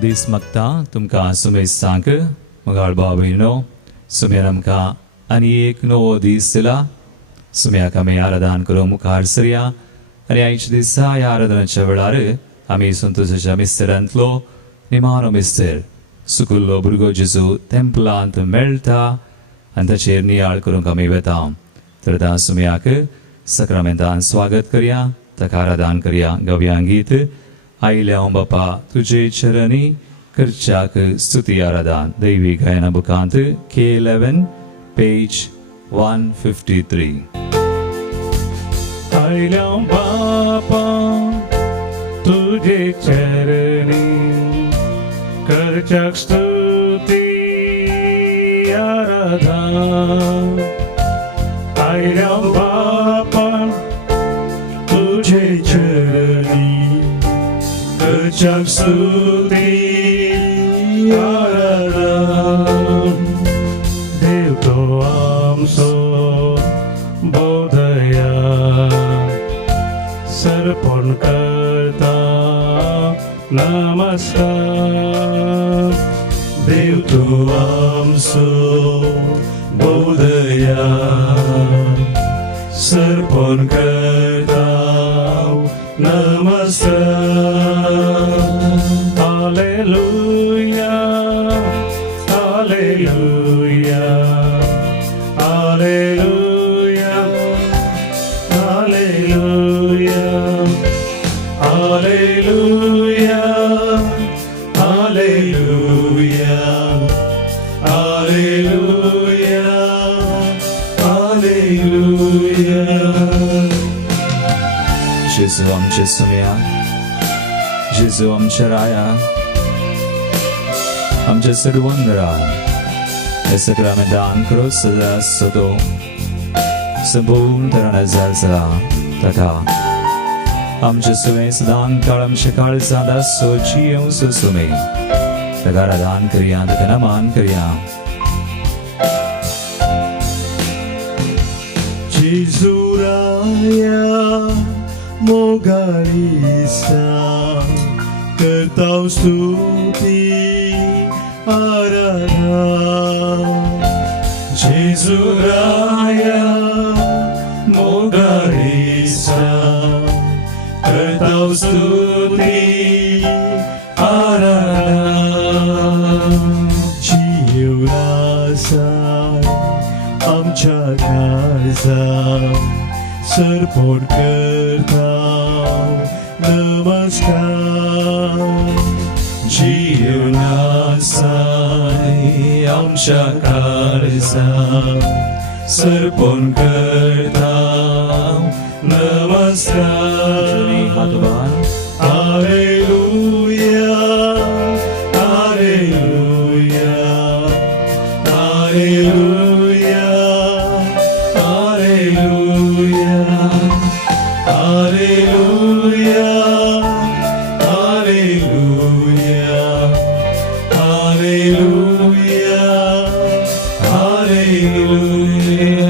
दिसमकता तुमका सुमे सांक मगाळ बाबीनो सुमेरमका आणि एक नवो दीस दिला सुम्याक आमी आराधन करू मुखार सरया आणि आयच्या दिसा ह्या आराधनाच्या वेळार आमी संतोषाच्या मिस्टरांतलो निमाणो मिस्टर सुकुल्लो भुरगो जेजू टेंपलांत मेळटा आनी ताचेर नियाळ करूंक आमी वेता तर ता सुम्याक सक्रामेंतान स्वागत करया ताका आराधन करया गव्या गीत आयल्या बापा तुजे चरणी करच्याक स्तुती आराधन दैवी गायना बुकांत K11 पेज 153 आयल्या बापा तुझे चरणी करच्याक स्तुती आराधन आयल्या बापा तुझे चरणी करच्याक स्तुती आराधन देव तो आमचो बोधया सर्पण करता नमस्कार देव तू आमचो बोधया सर्पण करता नमस्कार hallelujah hallelujah hallelujah hallelujah hallelujah hallelujah hallelujah hallelujah जेजू आमचे सुम्या जेजू आमच्या राया आमच्या सर्वंदरा हे सक्रामेंतान करो सदा सतो संपूर्ण तराने जारसा तथा आमचे सुमे सदान काळ आमचे काळ सादा सोची येऊ सुमे तका आराधन करिया तका नमान करिया जेजू राया मोगारीसा करताव स्तुती आराधन जेजू राया मोगारीसा करताव स्तुती आराधन जीवनासा आमच्या काळजा सर्पण करता नमस्कार जीवनासाय आमच्या काळजा सर्पण करता नमस्कार hallelujah hallelujah hallelujah hallelujah hallelujah hallelujah hallelujah hallelujah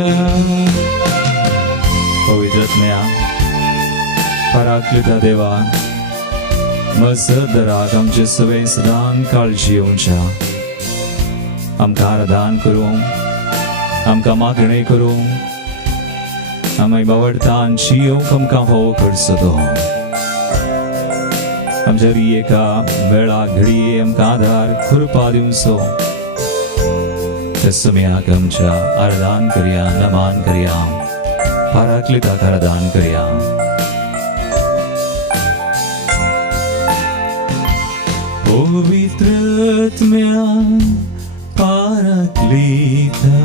पवित्रत्मया पराक्लिता देवा मसदराक आमचे सवे सदान काळजी येवच्या आमकां आराधन करूं आमकां मागणी करूं आमी बावडतान जियोंक आमकां फावो करचो तो आमच्या एका वेळा घडये आमकां आदार कृपा दिवचो ते सुम्याक आमच्या आराधन करया नमान करया पराक्लिताक आराधन करया पवित्रत्म्या पाराक्लिता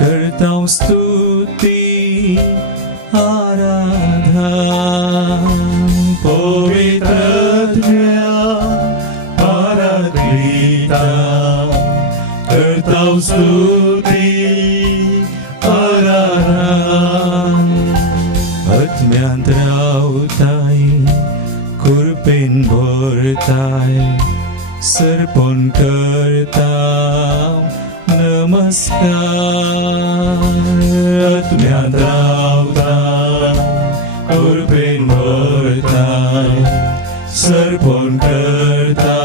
करताव स्तुती आराधन पवित्रत्म्या पाराक्लिता करताव स्तुती आराधन आत्म्यांत रावताय कुरपेन भरताय सर्पण करता नमस्कार आत्म्यांत रावताय कुरपेन भरताय सर्पण करता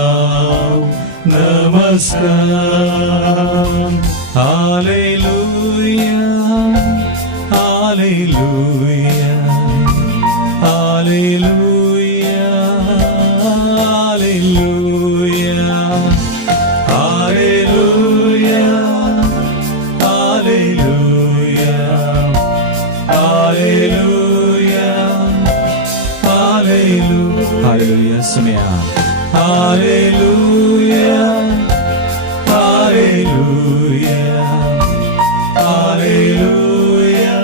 namaskar. Hallelujah, hallelujah, hallelujah, hallelujah, hallelujah, hallelujah, hallelujah, hallelujah, hallelujah, सुनिया hallelujah, hallelujah, hallelujah,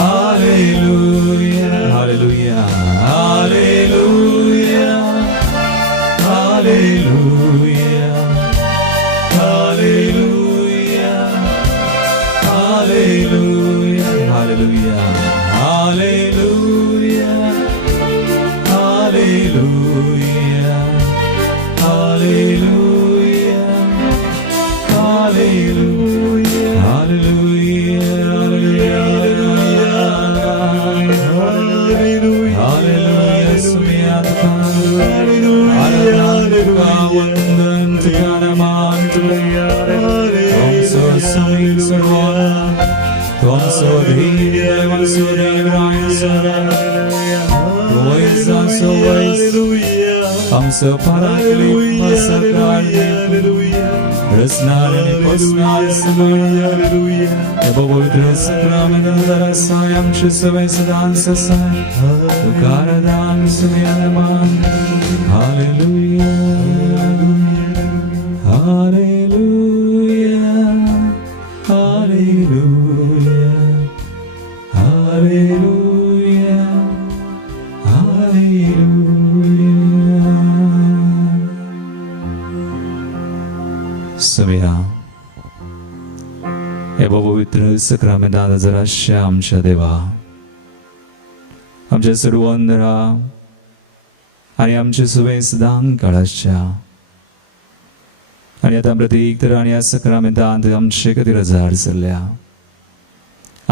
hallelujah, hallelujah, hallelujah, hallelujah, hallelujah, hallelujah, hallelujah, hallelujah, hallelujah, hallelujah, hallelujah, hallelujah, hallelujah, सुमियाता, hallelujah, वंदन तुझ्या मातुया, तुम सो समीर सर्वाना, तुम सो धीर तुम सो हम सब paraclete masakar Resnarani posnari samaya Ebovodra sakramena darasayam Chisavai sadan sasay Tukaradan sumiyanamam Hallelujah, Hallelujah, Hallelujah, Hallelujah, Hallelujah. Samia Ebovodra sakramena darasayam Chadeva आमच्या सर्वांना आणि आमच्या सुवे सदां काळाच्या आणि आता प्रत्येक तरांनी सक्रामेंतांत आमचे खातीर हजार सरल्या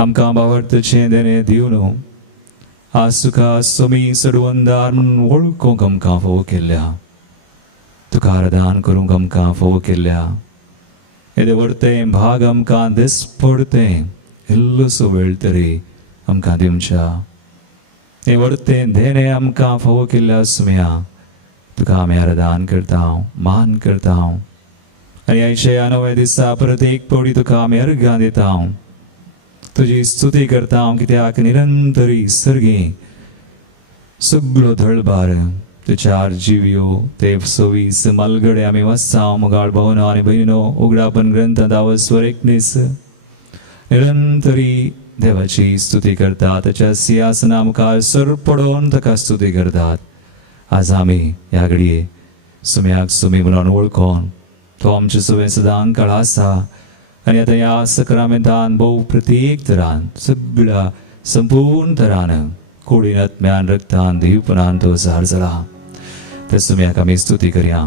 आमकां बावडतचे देणे दिवन आसुका सोमी सर्वंदार वळखूंक आमकां फोव केल्या तुका आराधन करूंक आमकां फोव केल्या येदे व्हरतें भाग आमकां दिसपडते इल्लोसो वेळ तरी आमकां दिवच्या हे व्हरतें देणे आमकां फोव केल्या सुमया तुका आमी आराधन करता मान करता आनी आयच्या नव्या दिसा परत एक पवडी तुका आमी अर्घां दिता तुजी स्तुती करता कित्याक निरंतरी सर्गी सगळो धळबार तुझ्यार जिव्यो ते 26 मलगडे आमी वाचता मोगाळ भावनो आनी भयणो उगडापण ग्रंथांत आवाजवर एकनीस निरंतरी देवाची स्तुती करतात त्याच्या सिंहासना मुखार सर पडोवन ताका स्तुती करतात आज आमी ह्या घडये सुम्याक सुमी म्हणून वळखोन तो आमचे सुवे सदां काळ आसा आनी आतां ह्या सक्रामेंतान भोव प्रत्येक तरान सगळ्या संपूर्ण तरान कुडीन आत्म्यान रक्तान दिवपणान तो जार जाला त्या सुम्याक आमी स्तुती करया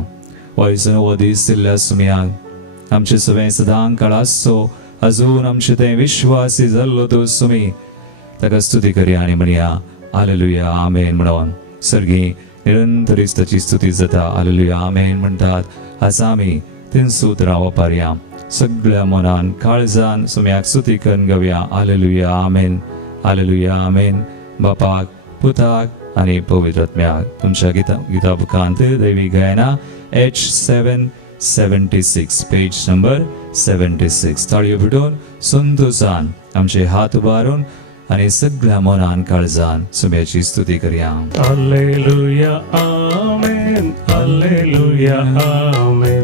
वयसून हो दीस दिल्ल्या सुम्याक आमचे सुवे सदां काळ आसो अजून आमचे ते विश्वासी जाल्लो तो सुमी ताका स्तुती करया आनी म्हणया हालेलुया आमेन म्हणून सर्गी निरंतरीच ताची स्तुती जाता हालेलुया आमेन म्हणटात आज आमी तीन सुत्रां वापरया सगळ्या मनान काळजान सुम्याक स्तुती करून घेवया हालेलुया आमेन बापाक पुताक आनी पवित्र आत्म्याक तुमच्या गिता बुकांत दैवी गायना H776 पेज नंबर 76 ताळयो भिडून संतोषान आमचे हात उबारून आनी सगळ्या मनान काळजान सुम्याची स्तुती करया hallelujah amen hallelujah amen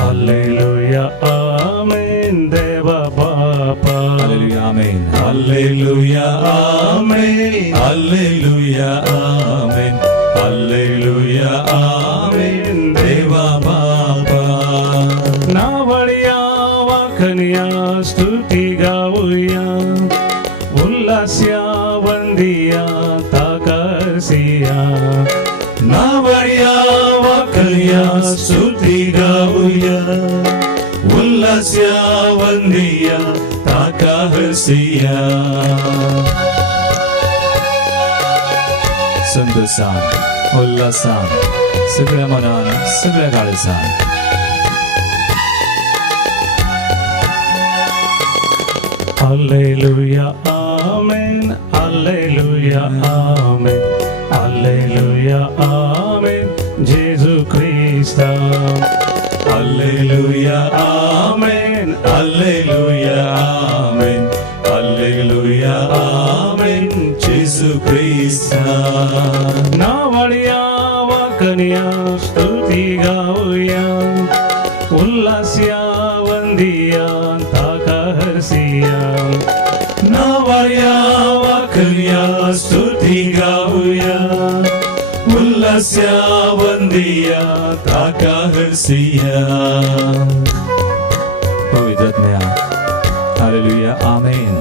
hallelujah amen देवा बापा hallelujah amen Hallelujah, Amen. Hallelujah, Amen. Hallelujah, Amen. Deva Baba. नावळ्या वाखण्या स्तुती गाऊया उल्हास्या वंदिया ताकसिया नावळ्या वाकल्या स्तुती गाऊया उल्हास्या वंदिया ताका हसिया संतोषान उल्हासान सगळ्या मनान सगळ्या काळजान Alleluia, Amen. Alleluia, Amen. Alleluia, Amen. Gesù Cristo. Alleluia, Amen. Alleluia, Amen. Alleluia, Amen. Gesù Cristo. नावळिया वाकनिया स्तुती गाऊया उल्हास्या वंदिया ताका हरसिया नावाया वाकल्या स्तुती गाऊया उल्हास्या वंदिया ताका हरसिया. पवित्रात्म्या, हालेलुया, आमेन.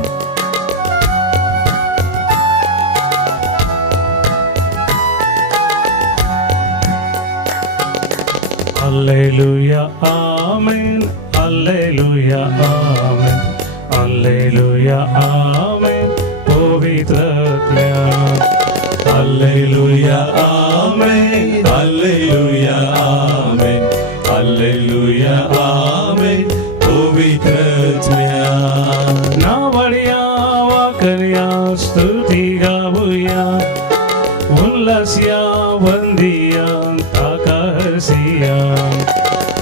Alleluia, Amen. Alleluia, Amen. Alleluia, Amen. पवित्रात्म्या. Alleluia, Amen. Alleluia, Amen. Alleluia, Amen. पवित्रात्म्या. नावळिया वाकनिया स्तुती गाऊया उल्हास्या वंदिया ताका हरसिया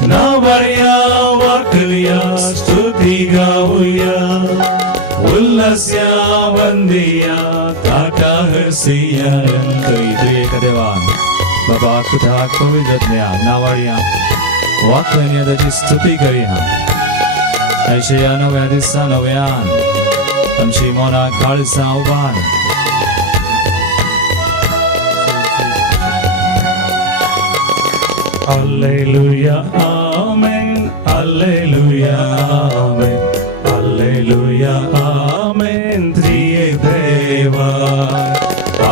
नावाया वाकल्या स्तुती गाऊया उल्हास्या वंदिया ताका हरसिया. देवा बाबा तुझ्या पवित्रात्म्या नावाळ्या वाकल्या त्याची स्तुती करूया. ऐशया 9 दिसा 9 आमची Mona काळसा उभान. Alleluia, Amen. Alleluia, Amen. Alleluia, Amen. त्रिएक देवा.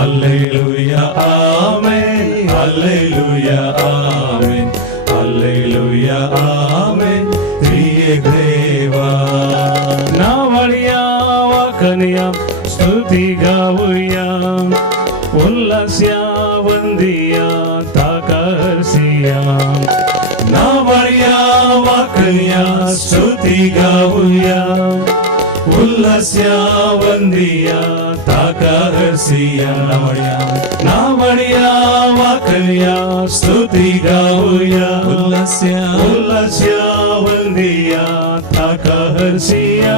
Alleluia, Amen. Alleluia, Amen. Alleluia, Amen. त्रिएक देवा. नावळिया वाकनिया स्तुती गाऊया उल्हास्या वंदिया ताका हरसिया नावाया वाकल्या स्तुती गाऊया उल्हास्या वंदिया ताका हरसिया. नावाया वाकल्या स्तुती गाऊया उल्हास्या वंदिया ताका हरसिया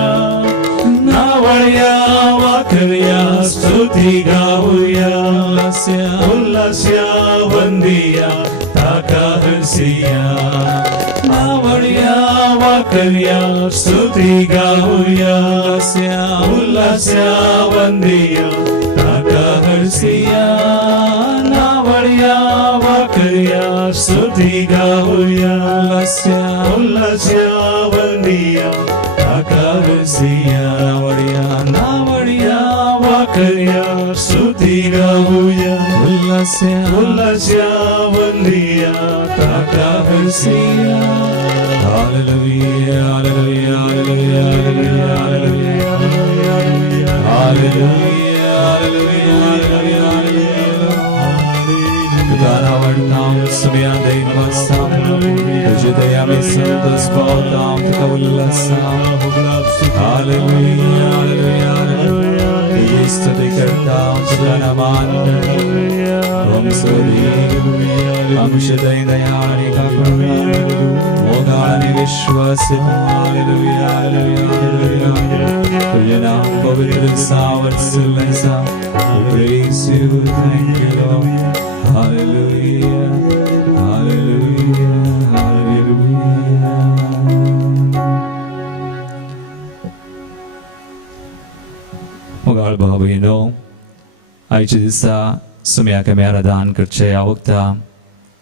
नावाया वाकल्या स्तुती गाऊया उल्हास्या वंदिया ताका हरसिया. नावाया वाकल्या स्तुती गाऊया उल्हास्या वंदिया ताका हरसिया. नावाया वाकल्या स्तुती गाऊया उल्हास्या वंदिया ताका हरसिया. नावाया वाकल्या स्तुती गाऊया उल्हास्या वंदिया ताका हरसिया. Hallelujah, hallelujah, hallelujah, hallelujah, hallelujah, hallelujah, hallelujah, hallelujah. Tudarawardam sumyande namassam, tujudayami santas bautam tukaulasam. Hallelujah, hallelujah, hallelujah. Stuti kartam tudanaman, om sodi, am shadai dayani kakurna. मोगानि विश्वासित. Hallelujah, hallelujah, hallelujah. तुझे नाम पवित्र सावत्सल्य सा. Praise you, thank you, Lord. Hallelujah, hallelujah, hallelujah. Mogal Bahabino, aici disa sumia kami aradan kerce awakta.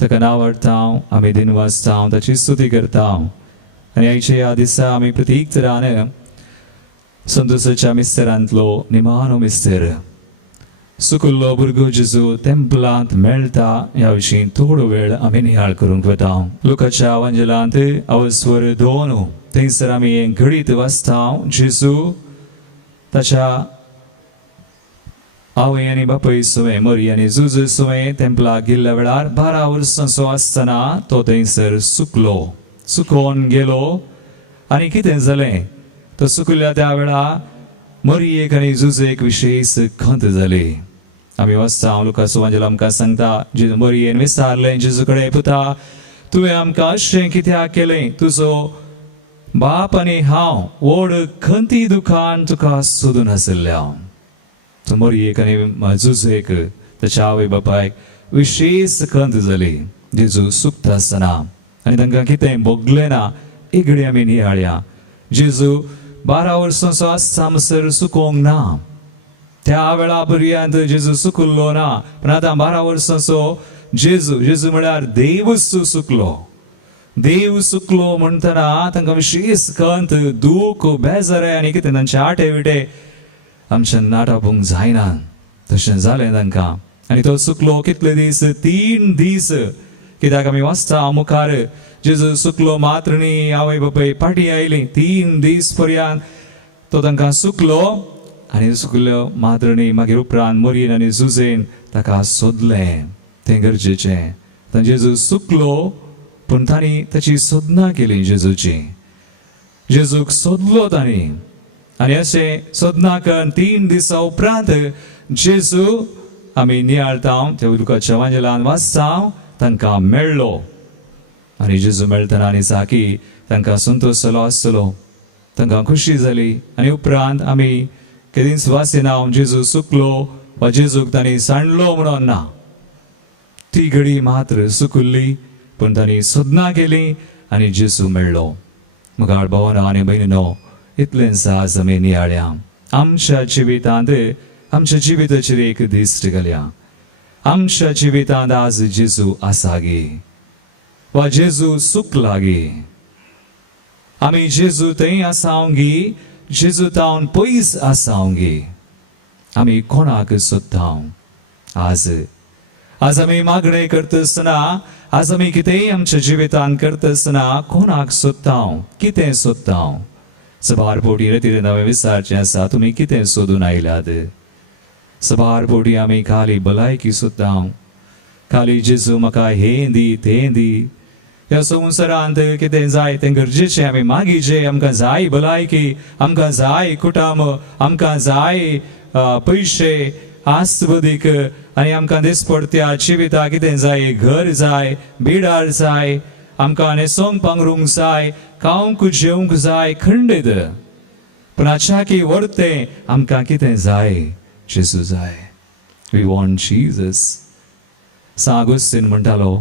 तकनावरतां आम्ही दिन वाचतां ताची स्तुती करतां आनी आयच्या ह्या दिसा आमी प्रतीक तरान संतोसाच्या मिस्तेरांतलो निमाणो मिस्तेर सुकुल्लो भुरगो जेजू तेंपलांत मेळटा ह्या विशीं थोडो वेळ आमी नियाळ करूंक वता. लुकाच्या एवांजेलांत अवस्वर 2 थंयसर आमी हें घडीत वाचतां. जेजू ताच्या आवय आनी बापूय सुवें मरी आनी जुज सुवें तेंपलाक गेल्ल्या वेळार 12 वर्सांचो आसतना तो थंयसर सुकोन गेलो. आनी कितें जालें? तो सुकल्या त्या वेळा मरियेक आनी जुजेक विशेष खंत जाली. आमी वाचता लुकास सुवांजेला आमकां सांगता मरियेन विचारलें जेजू कडेन पुता तुवें आमकां अशें कित्याक केलें तुजो बाप आनी हांव व्हड खंती दुखान तुका सोदून आशिल्ल्या. तो मरियेक आनी जुजेक ताच्या आवय बापायक विशेष खंत जाली. जेजू सुकता आसतना आनी तांकां कितें भोगलें ना एक घडी आमी नियाळ्या. जेजू 12 वर्सांचो आसता म्हणसर सुकोवंक ना. त्या वेळा पर्यंत जेजू सुकल्लो ना. पण आतां 12 वर्सांचो जेजू म्हळ्यार देवच सुकलो. देव सुकलो म्हणटना तांकां विशेष खंत दूख बेजारे आनी कितें तांचे आटे विटे आमच्या नाटापूंक जायना. तशें जालें तांकां. आनी तो सुकलो कितले दीस 3 दीस. कित्याक आमी वाचता मुखार जेजू सुकलो मात्र न्ही आवय बापाय फाटीं आयलीं 3 दीस पर्यंत तो तांकां सुकलो. आनी सुकलो मात्र न्ही मागीर उपरांत मरियेन आनी जुजेन ताका सोदलें. तें गरजेचें. तां जेजू सुकलो पूण तांणी ताची सोदना केली जेजूची. जेजूक सोदलो तांणी आनी अशें सोदना करून 3 दिसा उपरांत जेजू आमी नियाळटा त्या लुकाच्या वांजेलान वाचता तांकां मेळ्ळो. आनी जेजू मेळटना आनी साकी तांकां संतोश जालो आसतलो. तांकां खुशी जाली. आनी उपरांत आमी केदींच वाचिना जेजू सुकलो वा जेजूक तांणी सांडलो म्हणून ना. ती घडी मात्र सुकल्ली पूण तांणी सोदना केली आनी जेजू मेळ्ळो. मुखार भावना आनी भयणीनो इतलेंच आज आमी नियाळ्या. आमच्या जिवितांत आमच्या जिविताचेर एक दिश्ट घालया. आमच्या जिवितांत आज जेजू आसा गे वा जेजू सुकला गे. आमी जेजू थंय आसांव गे जेजू तावन पयस आसांव गे. आमी कोणाक सोदता आज आमी मागणें करता आसतना आज आमी कितेंय आमच्या जिवितांत करता आसतना कोणाक सोदता कितें सोदता. सबार पोटी रेतीन हांवें विचारचें आसा तुमी कितें सोदून आयल्यात. सबार पोटी आमी खाली भलायकी सोदता. खाली जेजू म्हाका हें दी तें दी. ह्या संवसारांत कितें जाय तें गरजेचें आमी मागीचें. आमकां जाय भलायकी आमकां जाय कुटुंब आमकां जाय पयशे आस्तवदीक आनी आमकां दिसपडट्या जिविताक कितें जाय घर जाय बिडार जाय आमकां न्हेसोंक पांगरूंक जाय खावंक जेवंक जाय खंडीत. पूण आचाकी व्हरतें आमकां कितें जाय जेजू जाय. We want Jesus. सा अगुस्तीन म्हणटालो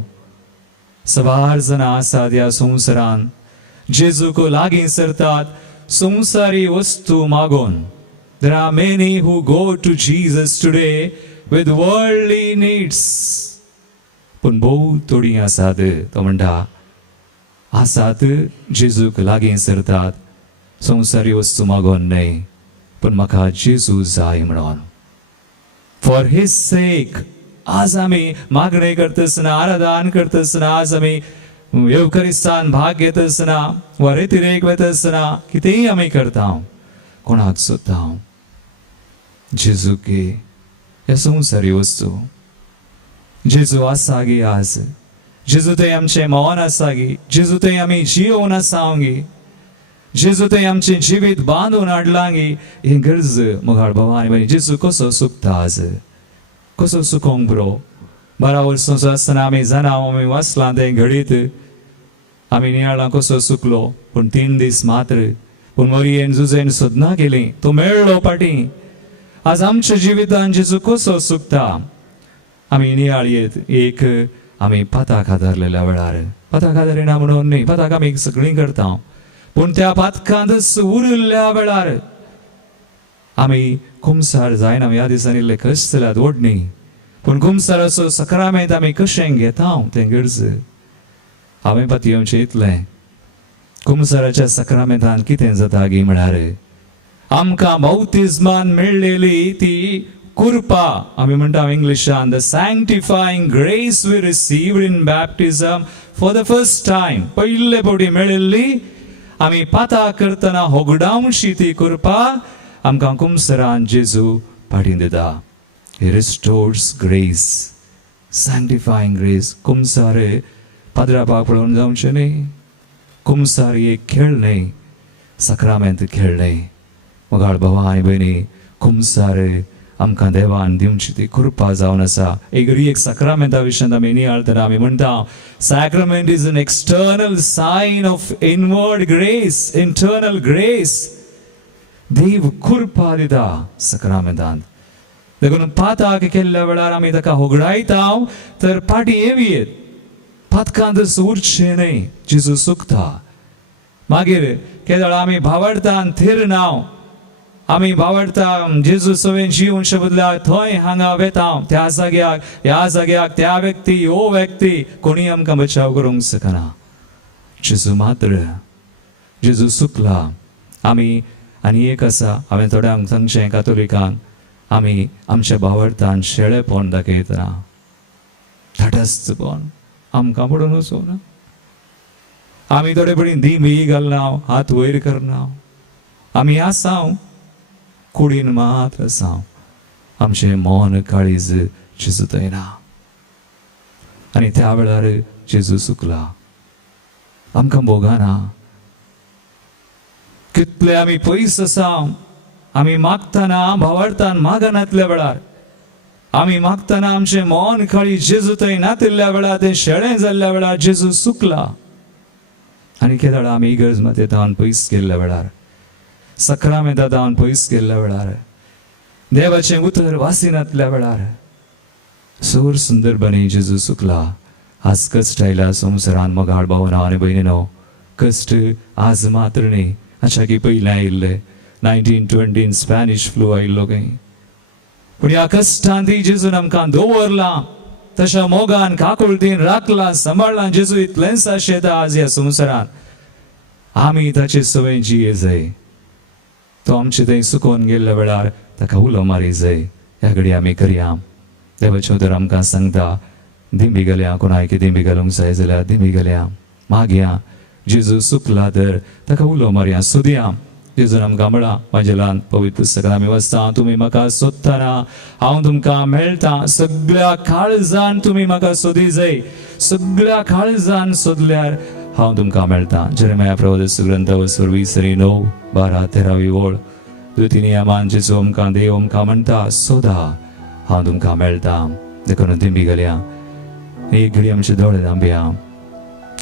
सवार जाणां आसात ह्या संवसारांत जेजूक लागीं सरतात संवसारी वस्तू मागून. There are many who go to Jesus today with worldly needs. पूण भोव थोडीं आसात तो म्हणटा आसात जेजूक लागीं सरतात संवसारी वस्तू मागून न्हय पूण म्हाका जेजू जाय म्हणून. फॉर हिज सेक आज आमी मागणें करता आसतना आराधन करता आसतना आज आमी येवकरिस्तान भाग घेता आसतना वा रेतीरेक वता आसतना कितेंय आमी करता कोणाक सोदता जेजू गे ह्या संवसारी वस्तू. जेजू आसा गे आज. जेजू थंय आमचें मौन आसा गे. जेजू थंय आमी जियोवन आसा गे. जेजू थंय आमचें जिवीत बांदून हाडलां गे. ही गरज मुखार भावा आनी जेजू कसो सुकता आज कसो सुकोंक बरो. 12 वर्सांचो आसतना आमी जाणा आमी वाचलां तें घडीत आमी नियाळां कसो सुकलो पूण 3 दीस मात्र. पूण मरियेन जुजेन सोदना केली तो मेळ्ळो फाटीं. आज आमच्या जिवितांत जेजू कसो सुकता आमी नियाळयेत. एक आमी पाताक आदारलेल्या वेळार पाताक आदारिना म्हणून न्ही पाताक आमी सगळीं करता पूण त्या पातकांतच उरिल्ल्या वेळार आमी खुमसार जायना. ह्या दिसांनी इल्ले कश्ट जाल्यात ओडणी पूण खुमसाराचो सक्रामेंत आमी कशें घेता तें गरज. हांवें पातयेवचें इतलें खुमसाराच्या सक्रामेंतान कितें जाता गे म्हळ्यार आमकां बावतिजमान मेळ्ळेली ती कृपा आमी म्हणटा इंग्लिशान the sanctifying grace we received in baptism for the first time. पयले फावटी मेळिल्ली आमी पाता करतना होगडावशी ती कृपा आमकां कुमसरान जेजू पाठीं दिता. ही रिस्टोर्स ग्रेस सॅंक्टिफायिंग ग्रेस. कुमसार पाद्रापाक पळोवन जावचें न्ही. कुमसार एक खेळ न्ही सक्रामेंत खेळ न्ही. मगाळ भवानी बहिणी खूब सारे आमकां देवान दिवची ती कृपा जावन आसा. एक सॅक्रामेंटा विशयी आमी नियाळतना आमी म्हणटा sacrament is an external sign of inward grace, internal grace. देव कृपा दिता सॅक्रामेंटांत. देखून पाताक केल्ल्या वेळार आमी ताका होगडायता तर पाटी येवयेत. पातकांत उरचें न्हय, जेजू सुकता. मागीर केदळ आमी भावार्थान थीर नाव आमी भावार्था जेजू सवेन जीवनच्या बदला थंय हांगा वेता त्या जाग्याक ह्या जाग्याक त्या व्यक्ती हो व्यक्ती कोणी आमकां बचाव करूंक शकना. जेजू मात्र जेजू सुकला. आमी आनी एक आसा हांवें थोड्यांक सांगचें कातोलिकांक आमी आमच्या भावार्थान शेळेपण दाखयतना तटस्थपण आमकां पडून वचूना. आमी थोडे पडीं धीमी घालना, हात वयर करना. आमी आसांव कुडीन मात आसांव. आमचें मन काळीज जेजू थंय ना. आनी त्या वेळार जेजू सुकला. आमकां भोगाना. कितले आमी पयस आसांव. आमी मागतना भावार्थान मागनातल्या वेळार आमी मागतना आमचें मन काळी जेजू थंय नातिल्ल्या वेळार तें शेळें जाल्ल्या वेळार जेजू सुकला. आनी केदळ आमी इगर्ज मातेतान पयस गेल्ल्या वेळार सॅक्रामेंटांतान पयस गेल्ल्या वेळार देवाचें उतर वासिनातल्या वेळार सोर सुंदरपणी जेजू सुकला. आज कश्ट आयला संवसारान मोगाळ भावना आनी भयणीनो. कश्ट आज मात्र न्ही, हाच्या की पयलें आयिल्ले 1920 स्पॅनिश फ्लू आयिल्लो खंय. पूण ह्या कश्टांत जेजून आमकां दवरला. तशा मोगान काकुळटीन राखला, सांबाळला. जेजू इतलेंच आशेता आज ह्या संवसारान आमी ताचे सवय जिये जाय. तो आमचे थंय सुकोवन गेल्ल्या वेळार ताका उलो मारी जाय. ह्या घडी आमी करया. देवाचें उतर आमकां सांगता दिमी गेल्या. कोणाय कितें दिमी घालूंक जाय जाल्यार दिमी गेल्या. मागया जेजू सुकला तर ताका उलो मारया, सोदया. जेजून आमकां म्हणा म्हाजे ल्हान पवित्र पुस्तकांत आमी वाचता तुमी म्हाका सोदतना हांव तुमकां मेळटा. सगळ्या काळजान तुमी म्हाका सोदी जाय. सगळ्या काळजान सोदल्यार हांव तुमकां मेळटा. जेरेमिया प्रवादीचो ग्रंथ 24:9-12-13 ओळ. द्वितीय नियमान जेजू आमकां देव आमकां म्हणटा सोदा हांव तुमकां मेळटा. देखून दिमी गेल्या. एक घडी आमचे दोळे धांबया.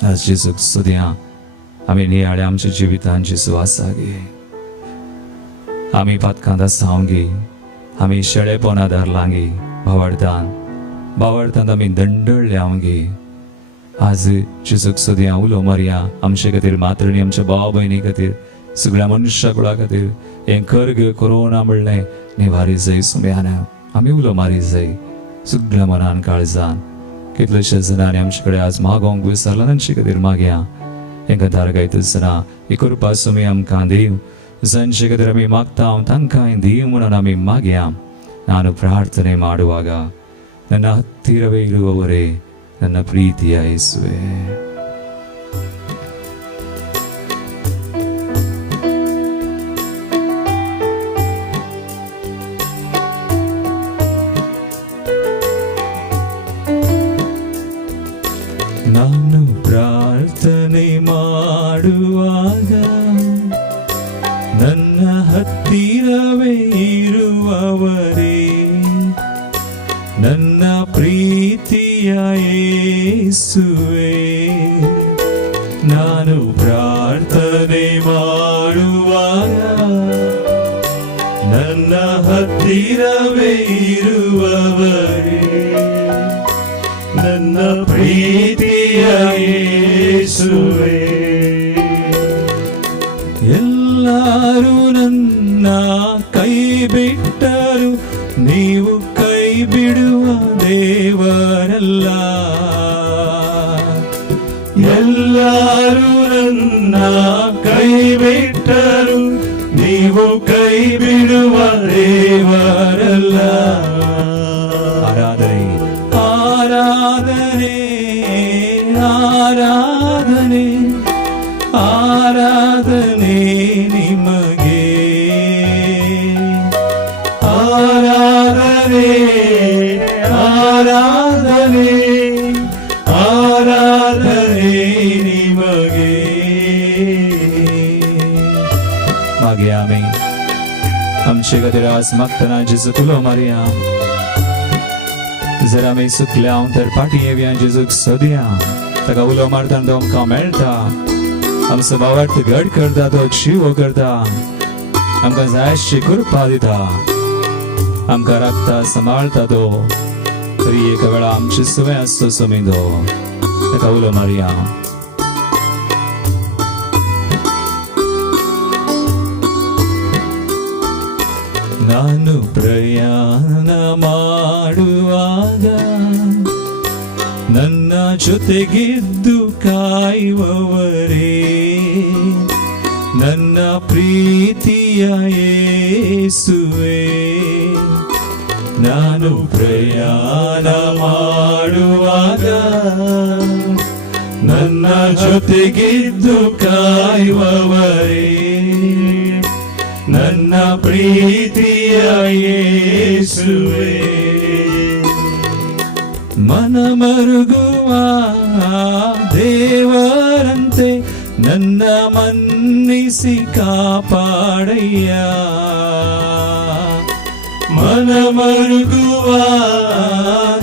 आज जेजूक सोदया. आमी नियाळे आमच्या जिवितांत जेजू आसा गे. आमी पातकांत आसांव गे. आमी शेळेपणां धरलां गे. भावार्थांत आमी दंडळल्या गे. आज जेजूक सोदया, उलो मारया. आमचे खातीर मात्र न्ही, आमच्या भाव भयणी खातीर, सगळ्या मनशा कुळा खातीर हें कर्ग कोरोना म्हणलें निवारी जाय. सुम्यान आमी उलो मारी जाय सगळ्या मनान काळजान. कितलेशे जाणांनी आमचे कडेन आज मागोंक विसरला तांचे खातीर मागया. हेंकां दारगायत आसतना ही कृपा सुमी आमकां दीव. जांचे खातीर आमी मागता तांकांय दीव म्हणून आमी मागया. ನಾನು ಪ್ರಾರ್ಥನೆ ಮಾಡುವಾಗ ನನ್ನ ಹತ್ತಿರವೇ ಇರುವವರೇ ನನ್ನ ಪ್ರೀತಿಯ ಯೇಸುವೇ. ನಾನು ಪ್ರಾರ್ಥನೆ ಮಾಡುವಾಗ ನನ್ನ ಹತ್ತಿರವೇ ಇರುವವರೇ ನನ್ನ ಪ್ರೀತಿಯ ಯೇಸುವೇ. ನಾನು ಪ್ರಾರ್ಥನೆ ಮಾಡುವಾಗ ನನ್ನ ಹತ್ತಿರವೇ ಇರುವವರೇ ನನ್ನ ಪ್ರೀತಿಯ ಯೇಸುವೇ. ಎಲ್ಲರೂ ನನ್ನ ಕೈ ಬಿಟ್ಟರು ನೀವು ಕೈ ಬಿಡುವ ದೇವರಲ್ಲ. ಎಲ್ಲರೂ ನನ್ನ ಕೈ ಬಿಟ್ಟರು ನೀವು ಕೈ ಬಿಡುವ ದೇವರಲ್ಲ. ಆರಾಧನೆ ಆರಾಧನೆ ಆರಾಧನೆ ಆರಾಧನೆ ನಿಮಗೆ. ಆರಾಧನೆ ಆರಾಧನೆ ಆರಾಧನೆ ನಿಮಗೆ. ಮಾಗೆ ಆಮೆ आमचे खातीर आज मागतना जेजू उलो मारया जर आमी चुकल्या तर फाटी येवया जेजूक सोदया ताका उलो मारतना तो आमकां मेळटा आमचो भावार्थ घट करता तो जीव करता आमकां जाय आसची कृपा दिता आमकां राखता सांबाळता तो तरी एका वेळा आमची सवय आसता सोमिंदो ताका उलो मारया ನಾನು ಪ್ರಯಾಣ ಮಾಡುವಾಗ ನನ್ನ ಜೊತೆಗಿದ್ದು ಕಾಯುವವರೇ ನನ್ನ ಪ್ರೀತಿಯ ಯೇಸುವೇ ನಾನು ಪ್ರಯಾಣ ಮಾಡುವಾಗ ನನ್ನ ಜೊತೆಗಿದ್ದು ಕಾಯುವವರೇ ನನ್ನ ಪ್ರೀತಿಯ ಯೇಸುವೇ ಮನಮರುಗುವ ದೇವರಂತೆ ನನ್ನ ಮನ್ನಿಸಿ ಕಾಪಾಡಯ್ಯ ಮನಮರುಗುವ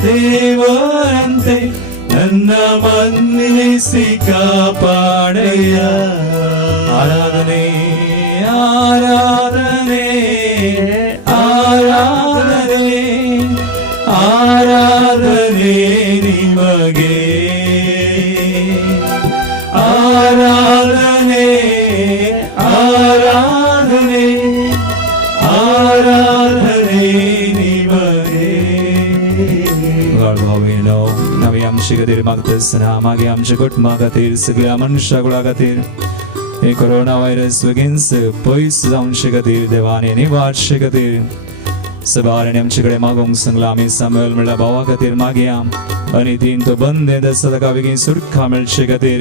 ದೇವರಂತೆ ನನ್ನ ಮನ್ನಿಸಿ ಕಾಪಾಡಯ್ಯ ಆರಾಧನೆ ಆರಾಧನೆ ಆರಾಧನೆ ಆರಾಧನೆ ನಿಮಗೆ ಆರಾಧನೆ ಆರಾಧನೆ ಆರಾಧನೆ ನಿಮಗೆ भावेनो नवी आमची खातीर मागतना मागे आमच्या कुटुंबा खातीर सगळ्या मनशाकुळा खातीर हे कोरोना व्हायरस बेगीनच पयस जावचे खातीर देवाने निवारचे खातीर सबाराने आमचे कडेन मागोंक सांगला आमी सामुएल म्हणल्या भावा खातीर मागया आनी तीन तो बंदेंत आसा ताका बेगीन सुटका मेळचे खातीर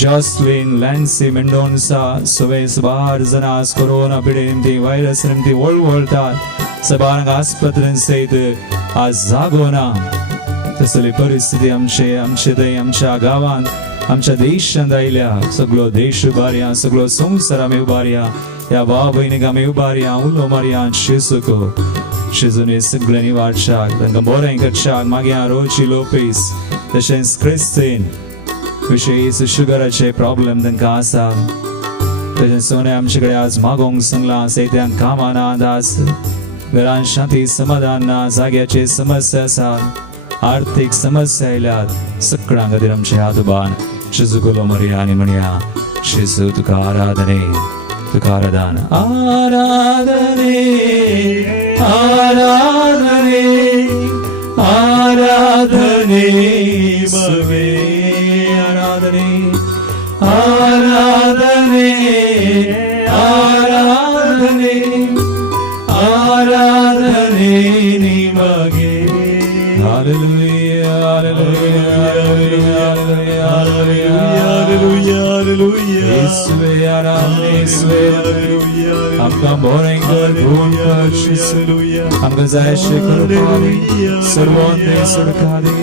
जॉस्लिन लॅन्सी मेंडोन्सा सगळे सबार जाणां आज कोरोना पिडेन ती व्हायरस ती वळवळटात सबारांक आस्पत्रेन सयत आज जागो ना तसली परिस्थिती आमचे थंय आमच्या गांवांत आमच्या देशांत आयल्या सगळो देश उबारया सगळो संवसार आमी उबारया ह्या भाव भयणीक आमी उबारया उलो मारया शिसूक शिजून सगळ्यांनी वाडशाक तांकां बरें करशाक मागीर रोजी लोपेस तशेंच क्रिस्तीन विशेष शुगराचे प्रॉब्लेम तांकां आसा तशेंच सोने आमचे कडेन आज मागोंक सांगलां सैत्यांक कामां ना आज घरान शांती समाधान ना जाग्याचे समस्या आसा आर्थिक समस्या आयल्यात सगळ्यां खातीर आमचे हात उबार शिजू उलो मारया आनी म्हणया शिजू तुका आराधने तुका आराधन आराधने आराधने आराधने मगे आराधने आराधने आराधने आराधने निमगे हालेलुया हालेलुया हालेलुया हालेलुया यीशुवे आराधने यीशुवे आमकां बरें कर आमकां जाय अशें करपाक सर्वोन्नय सुटका दी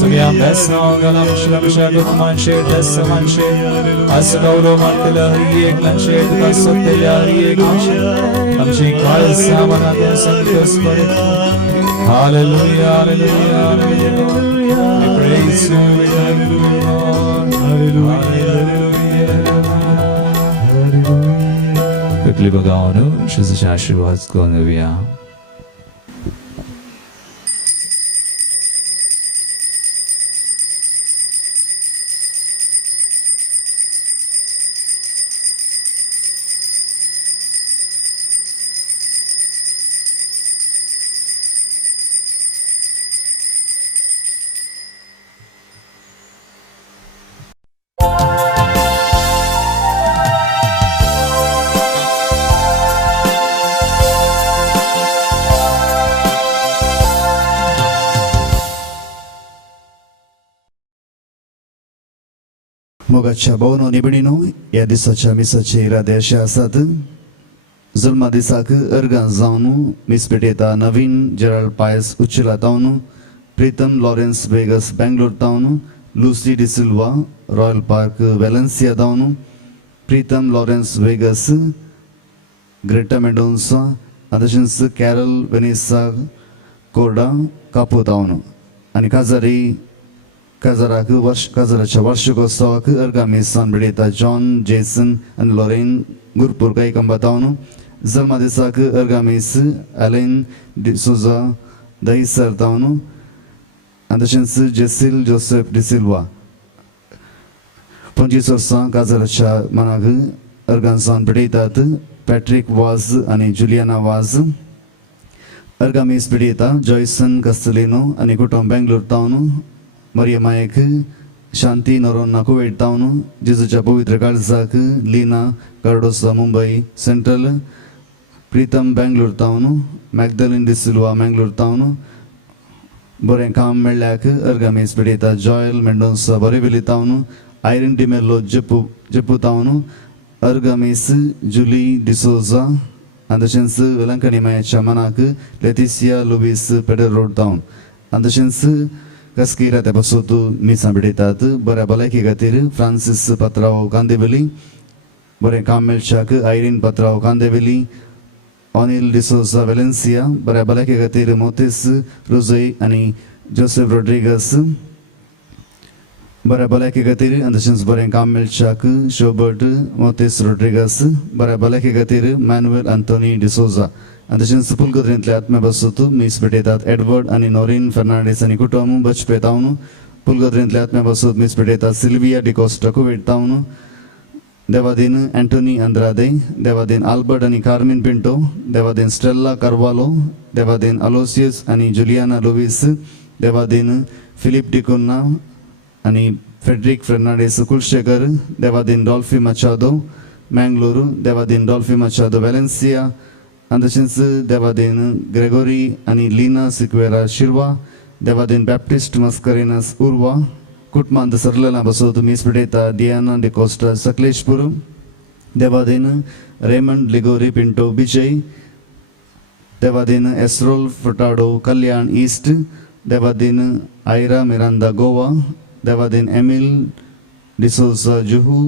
सगळ्या बेसनांक आमच्या दुखमांचेर दसमांचेर आसलो उलो मारतल्या हर एकल्याचेर तुका सोदलेल्या हर एकल्याचेर आमची काळजां मनांत संतोष पडत hallelujah hallelujah hallelujah we praise you we thank you Lord hallelujah hallelujah quickly bagaonu शिजूचे आशीर्वाद घेवन येवया मोगाच्या भोवनो निबडीनो ह्या दिसाच्या मिसाचे इरादे अशे आसात जुल्मा दिसाक अर्गां जावन मीस पेटयता नवीन जेराल्ड पायस उच्चेला तावन प्रीतम लॉरेन्स वेगस बेंगलोर तावन Lucy D'Silva Royal Park Valencia तावन Pritam Lawrence Vegas Greta Mendonca तशेंच कॅरल वेनेसा कोर्डा कापोतावन आनी काजाराच्या वार्षिकोत्सवाक अर्गामेसान बेडयता जॉन जेसन आनी लॉरेन गुरपूरकाय कंबातावन जल्मा दिसाक अर्गामेस एलेन डिसोजा दहिसर तावन आनी तशेंच जेसिल जोसेफ डिसिल्वा 25 वर्सां काजाराच्या मनाक अर्गांसान बेडयतात पॅट्रिक वाज आनी जुलियाना वाज अर्गामेस बेडयता जॉयसन कस्टलिनो आनी कुटुंब बेंगलोर तावन मरियमायक शांती नोरोन्ना कुवेट तावन जेजूच्या पवित्र काळजाक लीना कार्डोसा मुंबई सेंट्रल प्रीतम बेंगलोर तावन मॅगदलिन डिसिल्वा मेंगलोर तावन बरें काम मेळ्ळ्याक अर्गामेस बेडयता जॉयल मेंडोन्सा बरेवेली तावन आयरिन डिमेलो जेपू तावन अर्गामेस जुली डिसोजा आनी तशेंच वेलंकणी मायाच्या मनाक लेतिसिया लुईस पेडर रोड तावन आनी तशेंच कस्किरा ते बसोत मिसां बेडयतात बऱ्या भलायकी खातीर फ्रांसीस पत्राव कांदेवेली बरें काम मेळच्याक आयरीन पत्राव कांदेवेली ऑनिल डिसोसा वेलेन्सिया बऱ्या भलायकी खातीर मोतेस रोजय आनी जोसेफ रॉड्रिगस बऱ्या भलायकी खातीर आनी तशेंच बरें काम मेळच्याक शोबर्ट मोतेस रॉड्रिगस बऱ्या भलायकी खातीर मॅन्युएल आंतोनी डिसोजा आनी तशेंच पुलगोद्रेंतले आत्म्या बसोत मीस बेडयतात एडवर्ड आनी नॉरीन फर्नांडीस आनी कुटुंब बचपे तावन पुलगोद्रेंतले आत्म्या बसोत मीस बेडयतात सिल्विया डिकोस्टा कुवेट तावन देवादीन एंटोनी अंद्रादे देवादीन आल्बर्ट आनी कार्मिन पिंटो देवादीन स्टेल्ला कार्वालो देवादीन अलोसियस आनी जुलियाना लुईस देवादीन फिलिप डिकोन्ना आनी फेड्रिक फर्नांडीस कुलशेकर देवादीन डॉल्फी मचादो मेंगलोर देवादीन डॉल्फी मचादो वेलेन्सिया आनी तशेंच देवादीन ग्रेगोरी आनी लिना सिक्वेरा शिर्वा देवादीन बॅप्टिस्ट मस्करिनस उर्वा कुटुंबांत सरलेला बसोत मीस बेडयता Diana D'Costa Sakleshpur Devadin Raymond Liguori Pinto Bijay Devadin एस्रोल फुटाडो कल्याण ईस्ट देवादीन आयरा मिरांदा गोवा देवादीन एमिल डिसोसा जुहू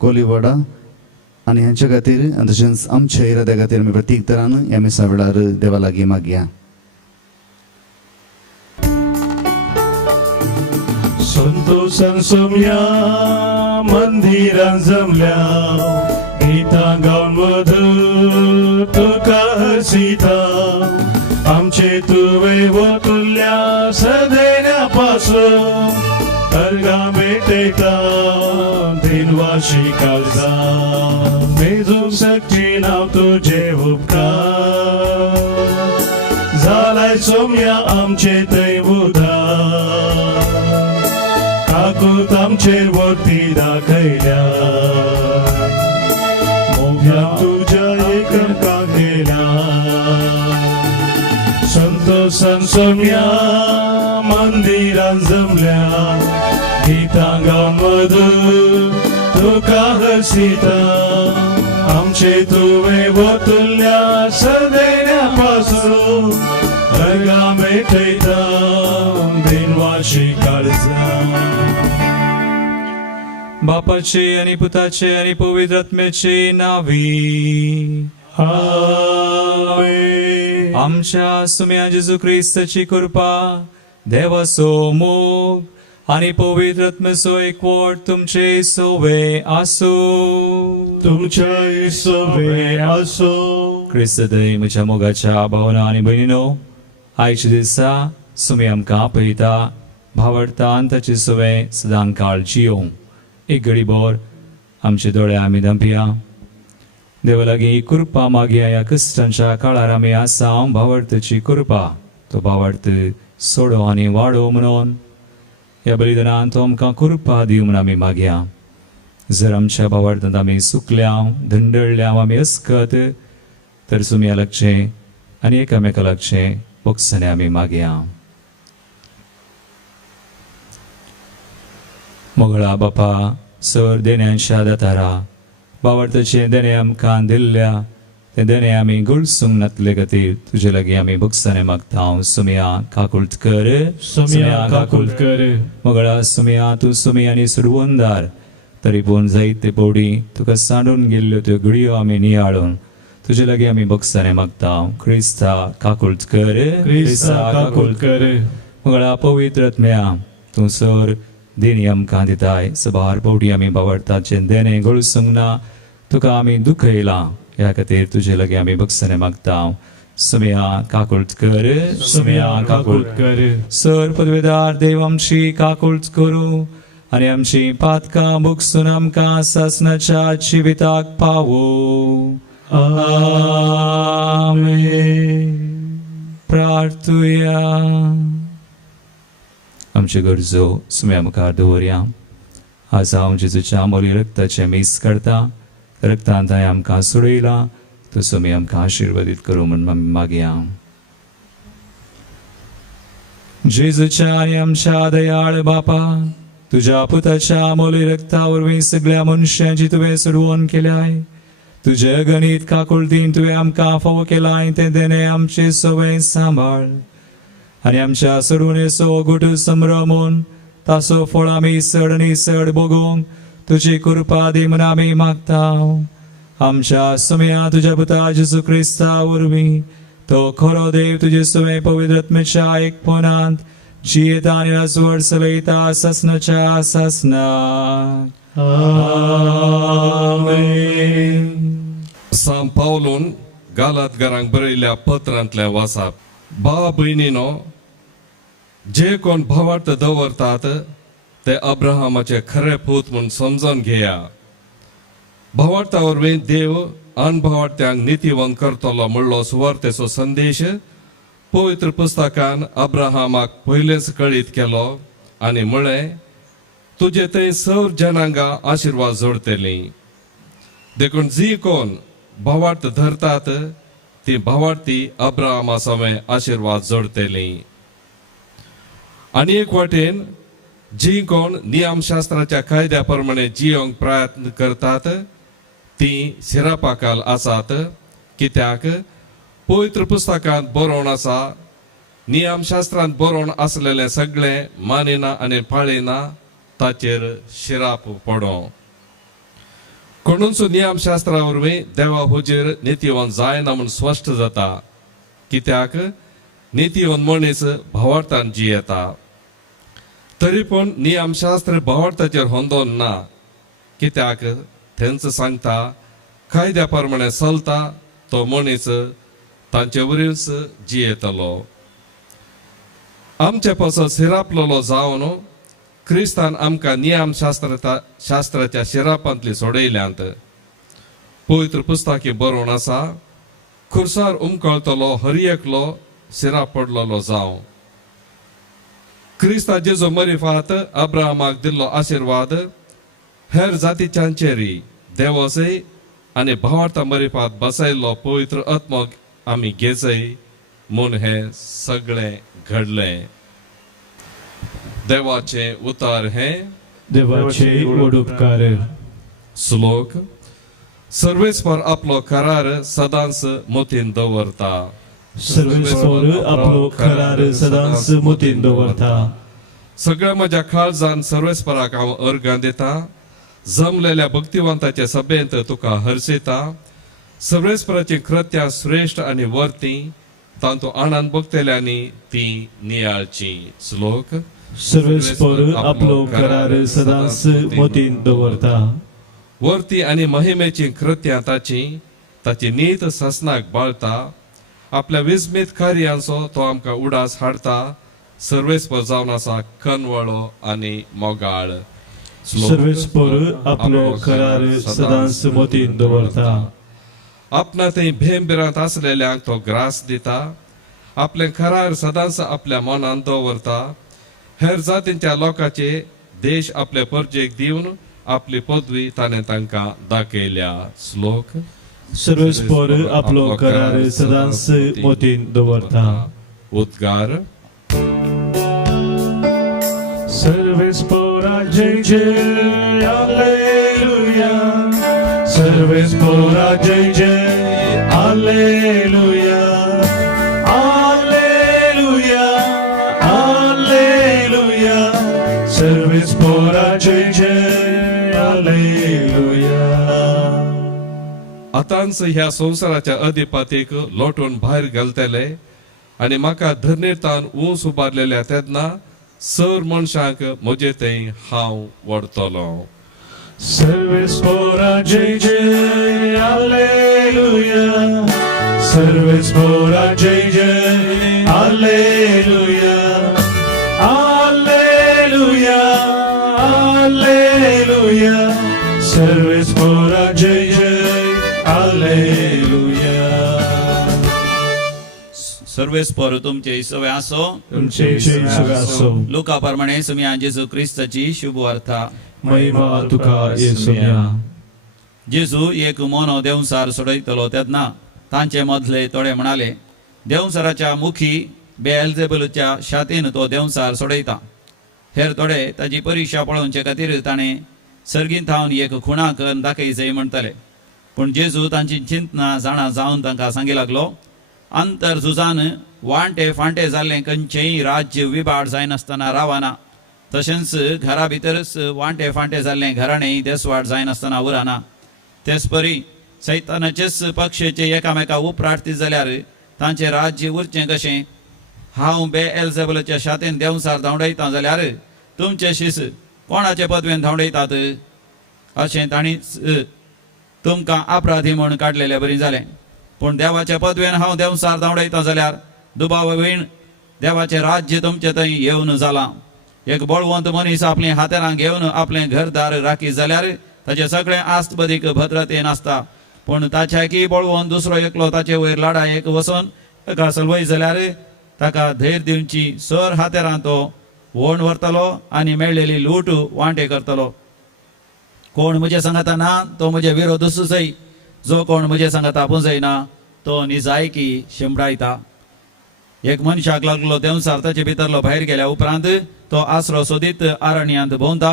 कोलिवाडा आनी हांचे खातीर आनी तशेंच आमच्या इराद्या खातीर आमी प्रत्येक तरान ह्या मिसा वेळार देवा लागीं मागया. संतोषान सोमया मंदिरान जमल्या गितां गावन मध तुका हसिता आमचे तुवे वतुल्ल्या सदैन्या पासून अर्गा मेटयता दिनवाशी काळजा मेजूंक शकची नांव तुजे उपकार जालाय सोमया आमचे थंय उदार काकूत आमचेर वरती दाखयल्या मोग्या तुज्या एकंकाक गेल्या संतोषान सोमया मंदिरान जमल्या गितां गावन मधुर तुका हसिता आमचे तुवे वतुल्ल्या सदैन्या पासून अर्गा मेटयता दिनवाशी काळजा बापाचे आनी पुताचे आनी पवित्र आत्म्याचे नावी आमेन. आमच्या सुम्या जेजू क्रिस्ताची कृपा देवाचो मोग आनी पवित्र आत्म्याचो एकवट तुमचे सोवे आसो तुमच्या सोबे आसो. क्रिस्त दय म्हज्या मोगाच्या भावना आनी भयणीनो आयच्या दिसा सुमी आमकां आपयता भावडता आनी ताचे सोवे सदां काळ जियो एक घडीभर आमचे दोळे आमी धांपया देवा लागीं कृपा मागया ह्या कश्टांच्या काळार आमी आसा भावार्थाची कृपा तो भावार्थ सोडो आनी वाडो म्हणून ह्या बलिदानांत तो आमकां कृपा दिवं म्हूण आमी मागया. जर आमच्या भावार्थांत आमी सुकल्या धंडळल्या आमी अस्कत तर सुम्या लागचें आनी एकामेका लागचें पक्षाने आमी मागया. मोगळा बापा सर देण्यांच्या दातारा भावार्थाचें देणे आमकां दिल्ल्या ते देणे आमी गळसूंक नातले खातीर तुजे लागीं आमी भक्साने मागता. सुम्या काकुळट कर सोमया काकुळट कर. मोगळा सुम्या तूं सुमी आनी सुडवंदार तरी पूण जायते पवडी तुका सांडून गेल्ल्यो त्यो घडयो आमी नियाळून तुझे लगे आम्ही बक्षाने मागता ख्रिस्ता काकुळत कर क्रिस्ता काकूल कर मंगळा पवित्र आत्म्या तू सर देणी आमकां दिताय सबार पोवटी आमी बावडताचे देणे गळू संगना तुका आमी दुख येयला ह्या खातीर तुजे लगे आमी बक्षाने मागता सुमया काकुळत कर सुमया काकूल कर सर पदवेदार देव आमची काकुळत करू आणि आमची पातकां बुकसून आमकां सासनाच्या जिविताक पावो आमेन. प्रार्थुया. आमची गरजो सुम्या मुखार दवरया. आज हांव जेजूच्या अमोली रक्ताचे मीस करता रक्तांत हांवें आमकां सोडयला तो सुमी आमकां आशिर्वादीत करूं म्हूण आमी मागया. जेजूच्या आनी आमच्या दयाळ बापा तुझ्या पुताच्या अमोली रक्ता वरवीं सगळ्या मनशांची तुवें सोडवण केल्याय. तुझे गणित काकुळतीन तुवें आमकां फावो केलाय तें देणे आमचे सवय सांबाळ आनी आमच्या सोडवणेचो गुट संभ्रमून ताचो फळ आमी चड आनी चड भोगूंक तुजी कृपा दी म्हूण आमी मागता. आमच्या सुमया तुज्या पुता जेजू क्रिस्ता वरवीं तो खरो देव तुजे सुमे पवित्र आत्म्याच्या एकपणांत जियेता आनी राजवट चलयता सासनाच्या सासनाक. आमेन. साम पावलून गालातकारांक बरयल्ल्या पत्रांतल्या वाचप. भाव भयणीनो, जे कोण भावार्थ दवरतात ते अब्राहमाचे खरे पूत म्हूण समजून घेया. भावार्था वरवीं देव अनभावार्थ्यांक नितीवंत करतलो म्हणलो सुवार्तेचो संदेश पवित्र पुस्तकान अब्राहमाक पयलेच कळीत केलो आनी म्हळें तुजे थंय सर जनांगा आशिर्वाद जोडटली. देखून जी कोण भावार्थ धरतात ती भावार्थी अब्राहमा समें आशिर्वाद जोडटली. आनी एक वाटेन जी कोण नियमशास्त्राच्या कायद्या प्रमाणे जियोंक प्रयत्न करतात ती शिरापाकाल आसात. कित्याक पवित्र पुस्तकांत बरोवन आसा नियमशास्त्रांत बरोवन आसलेले सगळे मानिना आनी पाळिना ताचेर शिराप पडो. कोणूच नियमशास्त्रा वरवीं देवा हुजेर नितीवंत जायना म्हूण स्पश्ट जाता. कित्याक नितीवंत मनीस भावार्थान जियेता. तरी पूण नियमशास्त्र भावार्थाचेर होंदोन ना. कित्याक थंयच सांगता कायद्या प्रमाणे चलता तो मनीस तांचे वरीच जियेतलो. आमचे पासत शिरापलेलो जावन क्रिस्तान आमकां नियमशास्त्राच्या शिरापांतली सोडयल्यांत. पवित्र पुस्तकी बरोवन आसा खुर्सार उमकळतलो हर एकलो शिराप पडलेलो जावं. क्रिस्ता जेजू मरिफात अब्राहमाक दिल्लो आशिर्वाद हेर जातीच्यांचेरय देवसय आनी भावार्था मरिफात बसयल्लो पवित्र आत्मो आमी घेजय म्हूण हे सगळे घडले. देवाचे उतार हे देवाचे उपकार. श्लोक. सर्वेस्पर आपलो करार सदांच मोतीन दवरता. सर्वेस्पर आपलो करार सदांच मोतीन दवरता. सगळ्या म्हज्या काळजान सर्वेस्पराक हांव अर्गां दिता. जमलेल्या भक्तिवंताचे सभेंत तुका हर्शिता. सर्वेस्पराची कृत्यां श्रेष्ठ आनी वर्ती तांतू आनंद भोगतेल्यांनी ती नियाळची. श्लोक. सर्वेस्पर आपलो करार सदांच मोतीन दवरता. वर्ती आनी महिमेची कृत्यां ताची नीत ससनाक बाळता. आपल्या विस्मीत कार्यांचो तो आमकां उडास हाडता. सर्वेस्पर जावन आसा कनवळो आनी मोगाळ. सर्वेस्पर आपलो करार सदांच मोतीन दवरता. आपणा थंय भेंबिरांत आसलेल्यांक तो ग्रास दिता. आपले करार सदांच आपल्या मनांत दवरता. हेर जातींच्या लोकांचे देश आपले परजेक दिवन आपली पदवी ताणें तांकां दाखयल्या. श्लोक. सर्वेस्पर आपलो करार सदांच मोतीन दवरता. उद्गार. सर्वेस्परा जय जय हालेलुया. सर्वेस्परा जय जय हालेलुया. Hallelujah hallelujah. सर्वेस्परा जय जय हालेलुया. आतांच ह्या संवसाराच्या अधिपतीक लोटून भायर घालतले आनी म्हाका धरणेतान ऊंच उबारलेल्या तेन्ना सर मनशांक म्हजे थंय हांव व्हरतलो. सर्वेस्पora जय जय Alleluia. सर्वेस्पora जय जय Alleluia. Alleluia. Alleluia. सर्वेस्पora जय जय Alleluia. सर्वेस्पर तुमचे सवय आसो. तुमचे सगळे असो. लोका प्रमाणे सुम्या जेजू क्रिस्ताची शुभ वार्ता. महिमा तुका येसुया. जेजू एक मोनो देवसार सोडयतलो तेन्ना तांचे मदले थोडे म्हणाले, देवसाराच्या मुखी बेएल्जेबूलच्या शातीन तो देवसार सोडयता. हेर थोडे ताची परिक्षा पळोवचे खातीर ताणें सर्गीन थावन एक खुणाक दाखयचें म्हणटले. पूण जेजू तांची चिंतना जाणा जावन तांकां सांगी लागलो, अंतर झुजान वांटे फांटे जाल्ले खंयचेय राज्य विबाड जायनासतना रावना. तशेंच घरा भितरच वांटे फांटे जाल्ले घराणेय देसवाड जायनासतना उरना. तेच परी सैतानाचेच पक्षाचे एकामेका उपरार्थी जाल्यार तांचे राज्य उरचें कशें. हांव बेएल्जेबूलाच्या शातेन देवसार धांवडयता जाल्यार तुमचे शिस कोणाचे पदवेन धांवडयतात. अशें तांणीच तुमकां अपराधी म्हूण काडलेलें बरी जालें. पूण देवाच्या पदवेन हांव देवसार धांवडयता जाल्यार दुबाववीण देवाचें राज्य तुमचे थंय येवन जालां. एक बळवंत मनीस आपले हातेरां घेवन आपलें घरदार राखी जाल्यार ताचे सगळें आस्त बदीक भद्रतेन आसता. पूण ताच्याकी बळवंत दुसरो एकलो ताचे वयर लाडायेक वचोन ताका सलवय जाल्यार ताका धैर्य दिवची सर हातेरां तो व्होण व्हरतलो आनी मेळ्ळेली लूट वांटे करतलो. कोण म्हजे सांगता ना तो म्हजे विरोधूचय. जो कोण म्हजे सांगता आपूणय ना तो निजायकी शिंपडायता. एक मनशाक लागलो देवसार ताचे भितरलो भायर गेल्या उपरांत तो आसरो सोदीत अरण्यांत भोंवता.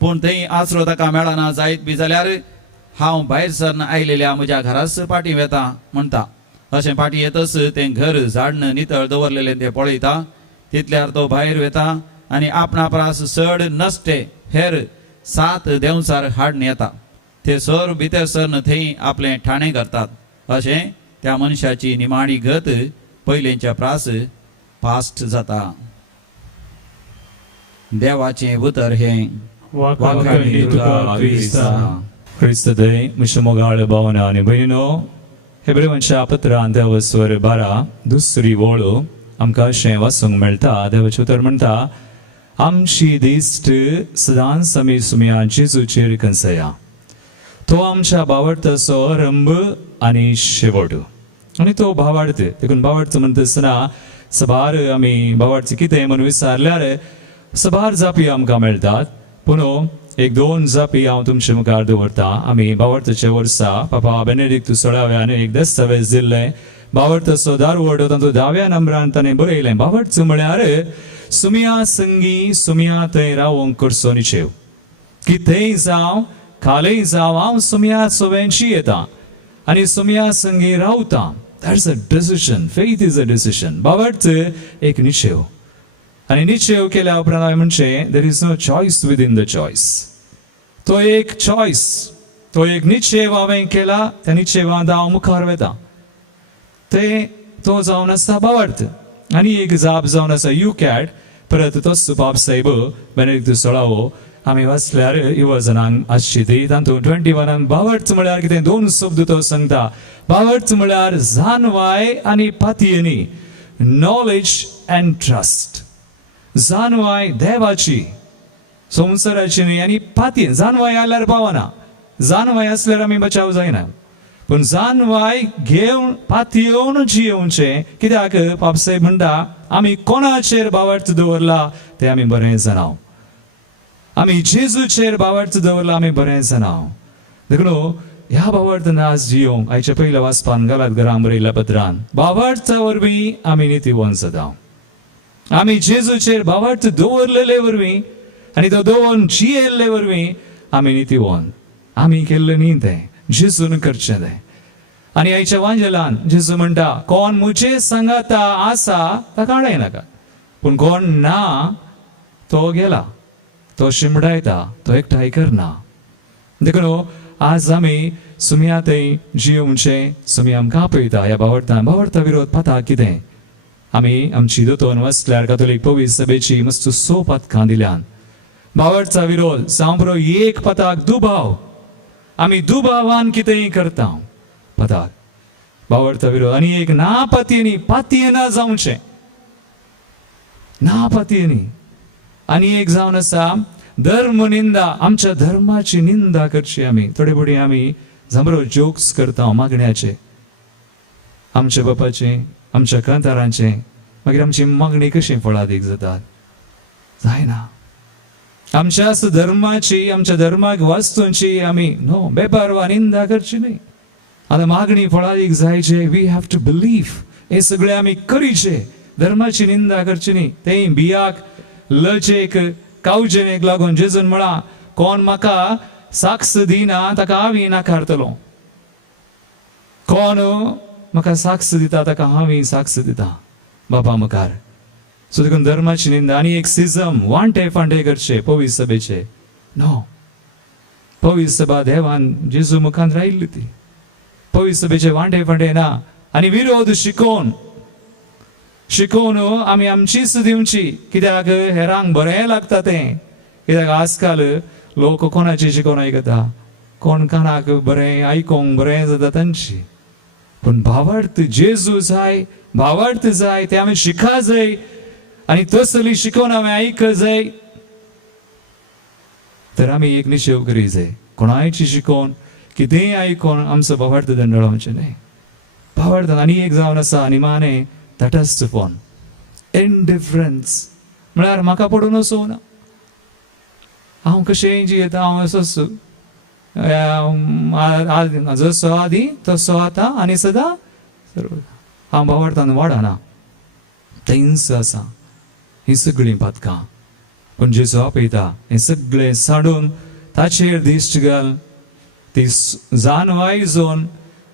पूण थंय आसरो ताका मेळना जायत बी जाल्यार हांव भायर सरन आयलेल्या म्हज्या घराच पाटी वेता म्हणटा. अशें पाटी येतच तें घर झाडन नितळ दवरलेलें तें पळयता. तितल्यार तो भायर वेता आनी आपणा परास चड नसते हेर 7 देवसार हाडून येता. ते सर भितर सरन थंय आपलें ठाणे करतात. अशें त्या मनशाची निमाणी गत पयलेंच्या प्रास फास्ट जाता. देवाचें उतर हें वाखाणणी तुका क्रिस्ता. Christ dei, myśmy mogli bawna ani bajno. Hebrewच्या पत्रांत देवस्वर 12 दुसरी वळू आमकां अशें वाचूंक मेळटा. देवाचें उतर म्हणटा, आमची दिश्ट सदांच समी सुम्या जेजूचेर खंचया. तो आमच्या भावार्थाचो आरंभ आनी शेवट. आनी तो भावार्थ देखून भावार्थ म्हणटा आसतना सबार आमी भावार्थ कितें म्हणून विचारल्यार सबार जापी आमकां मेळटात. पूण एक 2 जापी हांव तुमचे मुखार दवरता. आमी भावार्थाच्या वर्सा पापा बेनेडिक्ट 16व्यान एक दस्तावेज दिल्लें. भावार्थाचो दारवड तांचो 10व्या नंबरान ताणें बरयलें. भावार्थ म्हळ्यार सुम्या संगी सुम्या थंय रावंक करचो निशेव. कितेंय जावं खालेय जावं हांव सुम्या सोबेंची येता आनी सुम्या संगी रावता. That's a decision. Faith is a decision. भावार्थ एक निशेव. आनी निश्चय केल्या उपरांत म्हणजे there is no choice within the choice. तो एक चॉयस, तो एक निश्चय हांवें केला. त्या निश्चयात हांव मुखार वेता. ते तो जावन आसा भावार्थ. आनी एक जाप जावन आसा युकॅट. परत तोच पाप साहेब बेनेडिक्ट 16 आमी वाचल्यार युवजनांक आसची ती तातूंत 21 भावार्थ म्हळ्यार कितें 2 शब्द तो सांगता. भावार्थ म्हळ्यार जाणवाय आनी पातयेनी. Knowledge and trust. जाणवाय देवाची संवसाराची न्ही आनी पातयेन. जाणवाय आल्यार पावना. जाणवाय आसल्यार आमी बचाव जायना. पूण जाणवाय घेवन पातयेवन जियोवचें. कित्याक पापसाहेब म्हणटा आमी कोणाचेर भावार्थ दवरला तें आमी बरें जाणाव. आमी जेजूचेर भावार्थ दवरला आमी बरें जाणाव. देखून ह्या भावार्थान आज जियोवंक आयच्या पयल्या वाचपान घालात घरांत बरयल्या पत्रान भावार्था वरवीं आमी नितीवंत जाता. आमी जेजूचेर भावार्थ दवरलेले वरवीं आनी तो दवरून जियेल्ले वरवीं आमी नितीवंत. आमी केल्लें न्ही तें जेजून करचें तें. आनी आयच्या वांजेलान जेजू म्हणटा कोण म्हजे सांगाता आसा ताका आडय नाका. पूण कोण ना तो गेला. तो शिमडायता. तो एकठांय करना. देखून आज आमी सुमया थंय जिवचे सुमी आमकां आपयता ह्या भावार्था विरोध पता कितें आमी आमची दोतोन वसल्यार कातोलीक पवित्र सभेची मस्त 6 पथकां दिल्यान भावार्था विरोध सांबरो एक पथक दुबाव आमी दुबावान कितेंय करता पथक भावार्था विरोध आनी एक नापतीनी पातयेना जावचें नापतीनी आनी एक जावन आसा धर्म निंदा आमच्या धर्माची निंदा करची आमी थोडे फुडें आमी जमरो जोक्स करता मागण्याचे आमच्या बापाचे आमच्या कांतारांचे मागीर आमची मागणी कशी फळादीक जातात जायना आमच्याच धर्माची आमच्या धर्माक वास्तूंची आमी नो बेपारवा निंदा करची न्ही आतां मागणी फळादीक जायचे वी हॅव टू बिलीव हे सगळे आमी करीचे धर्माची निंदा करची न्ही तेय बियाक लजेक कावजेक लागून जेजून म्हणा कोण म्हाका साक्ष दिना ताका हांवें नाकारतलो कोण म्हाका साक्ष दिता ताका हांवें साक्ष दिता बापा मुखार सो देखून धर्माची निंदा आनी एक सिजम वांटे फांटे करचे पवित्र सभेचे नो पवित्र सभा देवान जेजू मुखान राहिल्ली ती पवित्र सभेचे वांटे फांटे ना आनी विरोध शिकोवन आमी आमचीच दिवची कित्याक हेरांक बरें लागता तें कित्याक आजकाल लोक कोणाची शिकोवन आयकता कोण कानाक बरें आयकोंक बरें जाता तांची पूण भावार्थ जेजू जाय भावार्थ जाय ते आमी शिका जाय आनी तसली शिकोवन आमी आयक जाय तर आमी एक निशेव करी जाय कोणायची शिकोवन कितेंय आयकोन आमचो भावार्थ दंडळावचें न्ही भावार्थ आनी एक जावन आसा निमाणें तटस्थपण इंडिफरन्स म्हळ्यार म्हाका पडून वचों ना हांव कशेंय जियेता हांव असोच जसो आदी तसो आतां आनी सदां हांव भावार्थान वाडना तेंच आसा ही सगळीं पथकां पूण जेजू आपयता हें सगळें साडून ताचेर दिश्ट घाल ती जाणवायजोन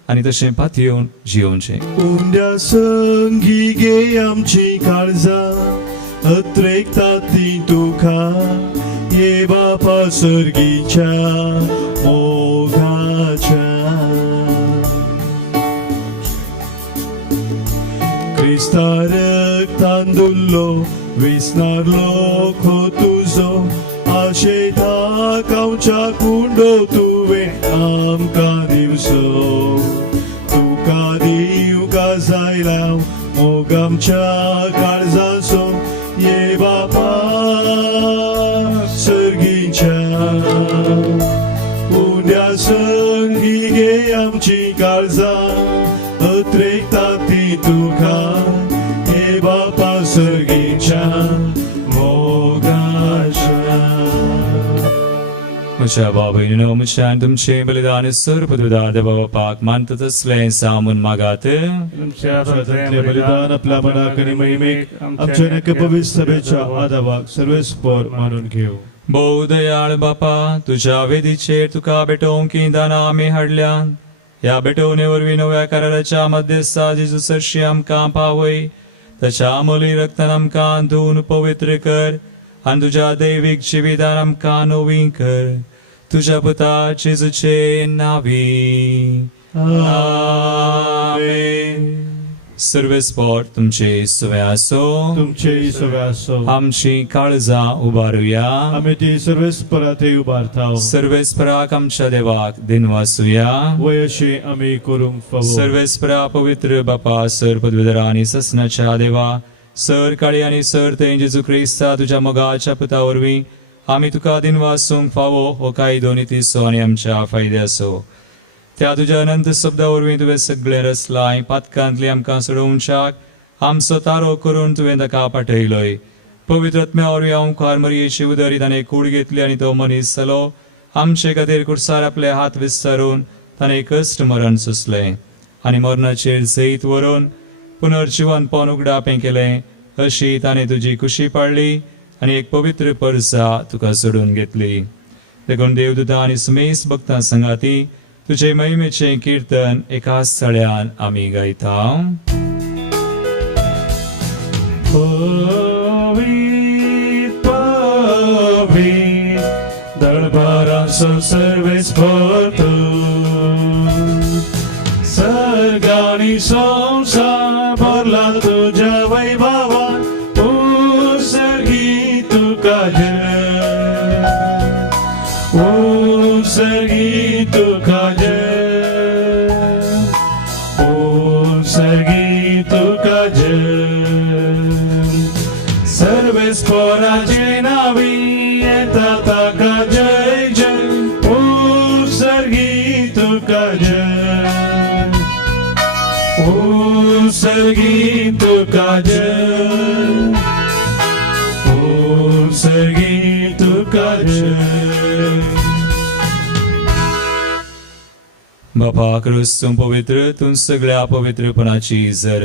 आनी तशें पातयेवन जियोवचें उंड्या संगी गे आमची काळजां अत्रेकता ती तुका ये बापा सर्गीच्या मोगाच्या क्रिस्ता रक्तान धुल्लो विस्नारलो खो तुजो आशेता कावच्या कुंडो तुवें आमकां दिवचो तुका दिवका जायला मोग आमच्या काळजाचो ये बापा सर्गीच्या उंड्या संगी गे आमची काळजां अत्रेकता ती तुका ये बापा सर्गीच्या म्हज्या बाबयनो म्हज्यान तुमचे बलिदान सर्पदुदा देवापाक मानता तसलें सामून मागात बलिदान आपल्या मनाक आणि महिमेक आमच्या नक्की पवित्र सभेच्या आदावाक सर्वेस्पर मानून घेऊ भोव दयाळ बापा तुज्या वेदीचेर तुका बेटोवंक दाना आमी हाडल्यान ह्या बेटोवणे वरवीं नव्या कराराच्या मध्यस्था जेजू सरशी आमकां पावय ताच्या अमोली रक्तान आमकां धुवन पवित्र कर आनी तुज्या दैवीक जिवितान आमकां नवीं कर तुज्या पुता जेजूचे नांवी आमेन सर्वेस्पर तुमचे सुवे आसो तुमचे सगळे असो आमची काळजां उबारुया आम्ही ती सर्वेस्परा ते उबारताव सर्वेस्पराक आमच्या देवाक दिनवासुया वयशे आम्ही करूंक फावो सर्वेस्परा पवित्र बापा सर पदवीधरा आनी ससनाच्या देवा सर काळी आनी सर ते जेजू क्रिस्ता तुज्या मोगाच्या पुता वरवीं आमी तुका दिनवासूंक फावो हो कायदो नितीसो आनी आमच्या फायद्याचो त्या तुज्या अनंत शब्दा वरवीं तुवें सगळें रचलाय पातकांतली आमकां सोडोवच्याक आमचो तारो करून तुवें ताका पाठयलोय पवित्र आत्म्या वरवीं हांव खार मरयेची उदरीत आनी कूड घेतली आनी तो मनीस जालो आमचे खातीर कुडसार आपले हात विस्तारून ताणें कश्ट मरण सोंसलें आनी मरणाचेर जैत व्हरून पुनर्जिवनपण उगडापें केलें अशी ताणें तुजी खुशी पाळली आनी एक पवित्र परसा तुका सोडून घेतली देखून देवदूतां आनी समेस भक्तां संगाती तुजे महिमेचें कीर्तन एकाच स्थळ्यान आमी गायता दरबारांचो सर्वेस्पर संसार भरला तुझ्या वैभवात उसर्गी तुका जय उसर्गी तुका जय उसर्गी तुका जय सर्वेस्पराचे नावी येता ताका जय जय उसर्गी तुका जय उसर्गी तुका जय उसर्गी तुका जय बापा क्रिस्तून पवित्र तू सगळ्या पवित्रपणाची जर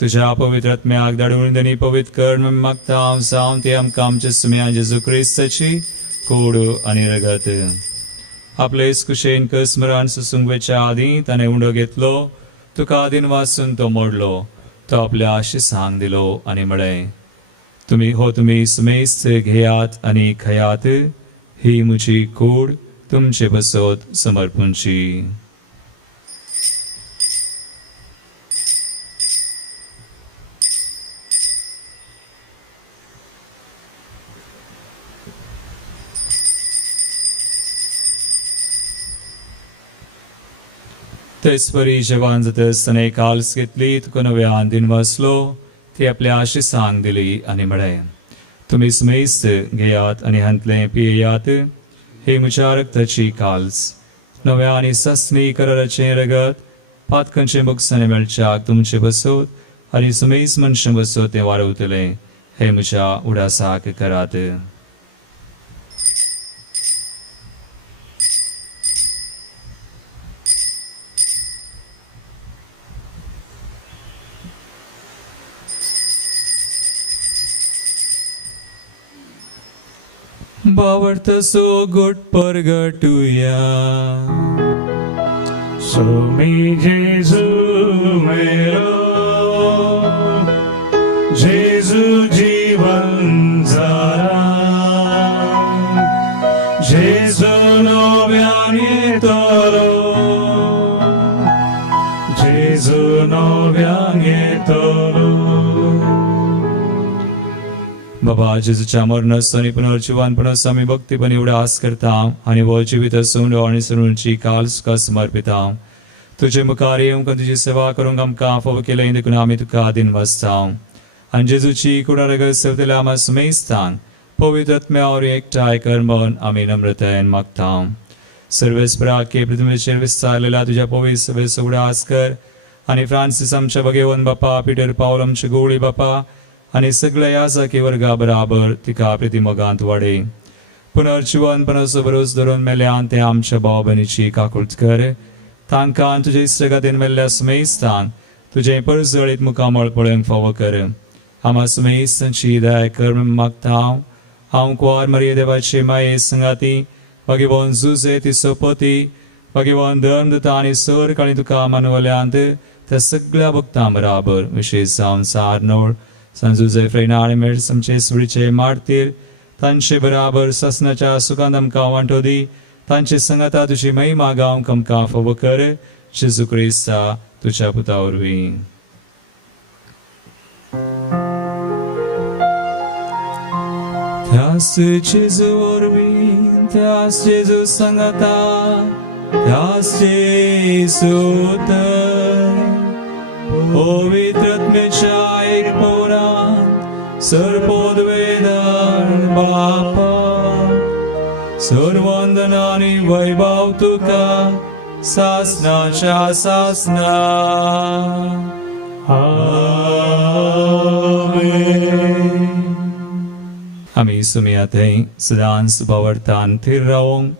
तुझ्या पवित्रात्म्याक धाडून दनी पवित्र कर म्हूण मागता हांव जावन ते आमकां आमच्या सुम्या जेजू क्रिस्ताची कूड आनी रगत आपले कुशेन स्मरण सुसुंगवेच्या आदी ताणें उंडो घेतलो तुका आदीन वाचून तो मोडलो तो आपल्या आशिसांक दिलो आनी म्हळें तुम्ही सुमेस्त घेयात आनी खयात ही म्हजी कूड तुमचे बसत समर्पूंची तेचपरी जेवण जाता आसतना काल्स घेतली तुका नव्यान दिन वाचलो ती आपल्या आशिसांक दिली आनी म्हळें तुम्ही सुमेस्त घेयात आनी हांतलें पियेयात ही म्हज्या रक्ताची काल्स नव्या आनी सस्नी कराराचें रगत पातकांचे मुखसाने मेळच्याक तुमचे बसत आनी सुमेस्त मनशां बसत तें वाडवतलें हे म्हज्या उडासाक करात बावडतसो गोट परगटुया सोमी जेजू मेरो जेजू जीवन जारा जेजू नव्यान येतलो जेजू नव्यान येतलो बाबा जेजूच्या मरणाचो आनी पुनर्जीवानपणाचो आमी भक्तीपणी उडास करता आनी हो जिवीत असून आनी सरूंची काल तुका समर्पिता तुजे मुखार येवंक तुजी सेवा करूंक आमकां फावो केलें देखून आमी तुका आदीन वाचता आनी जेजूची कुडारगत सेवतल्या आमा सुमेस्तान पवित्र आत्म्यावर एकठांय कर म्हूण आमी नम्रतायेन मागता सर्वेस्पराके पृथ्वीचेर विस्तारलेल्या तुज्या पवित्र सभेचो उडास कर आनी फ्रांसीस आमच्या भगेवन बापा पिटर पावल आमचे गोळी बापा आनी सगळ्या याजकी वर्गा बराबर तिका प्रतिमोगांत वाडे पुनर्जीवनपणाचो भरोस धरून मेल्यान ते आमच्या भाव भयणीची काकुळट कर तांकां तुजे इश्टगातीन मेल्ल्या सुमेस्तान तुजें परजळीत मुखामळ पळोवंक फावो कर आमा सुमेस्तांची दया कर म्हूण मागता हांव कुंवार मरिये देवाचे माये संगाती भगवान जुजे तिचो पती भगवान धर्मदूता आनी सर काळी तुका मानवल्यांत त्या सगळ्या भक्तां बराबर विशेष जावन सारनोळ सांजुजे फ्रेना आनी मेळ्स आमचे सुडीचे मारतीर तांचे बराबर ससनाच्या सुखांत आमकां वांटो दी तांचे संगता तुजी महिमा गावंक आमकां फावो कर जेजू क्रिस्ता तुज्या पुता वरवीं त्यास जेजू वरवीं त्यास जेजू संगता त्यास जेजू पवित्रात्म्याच्या एक पोरांत सर्पोद्वेदार बापा सर्वंदनानी वैभव तुका सासनाच्या सासना आमी सुमिया थंय सदां सुभावर्तान थीर रावोंक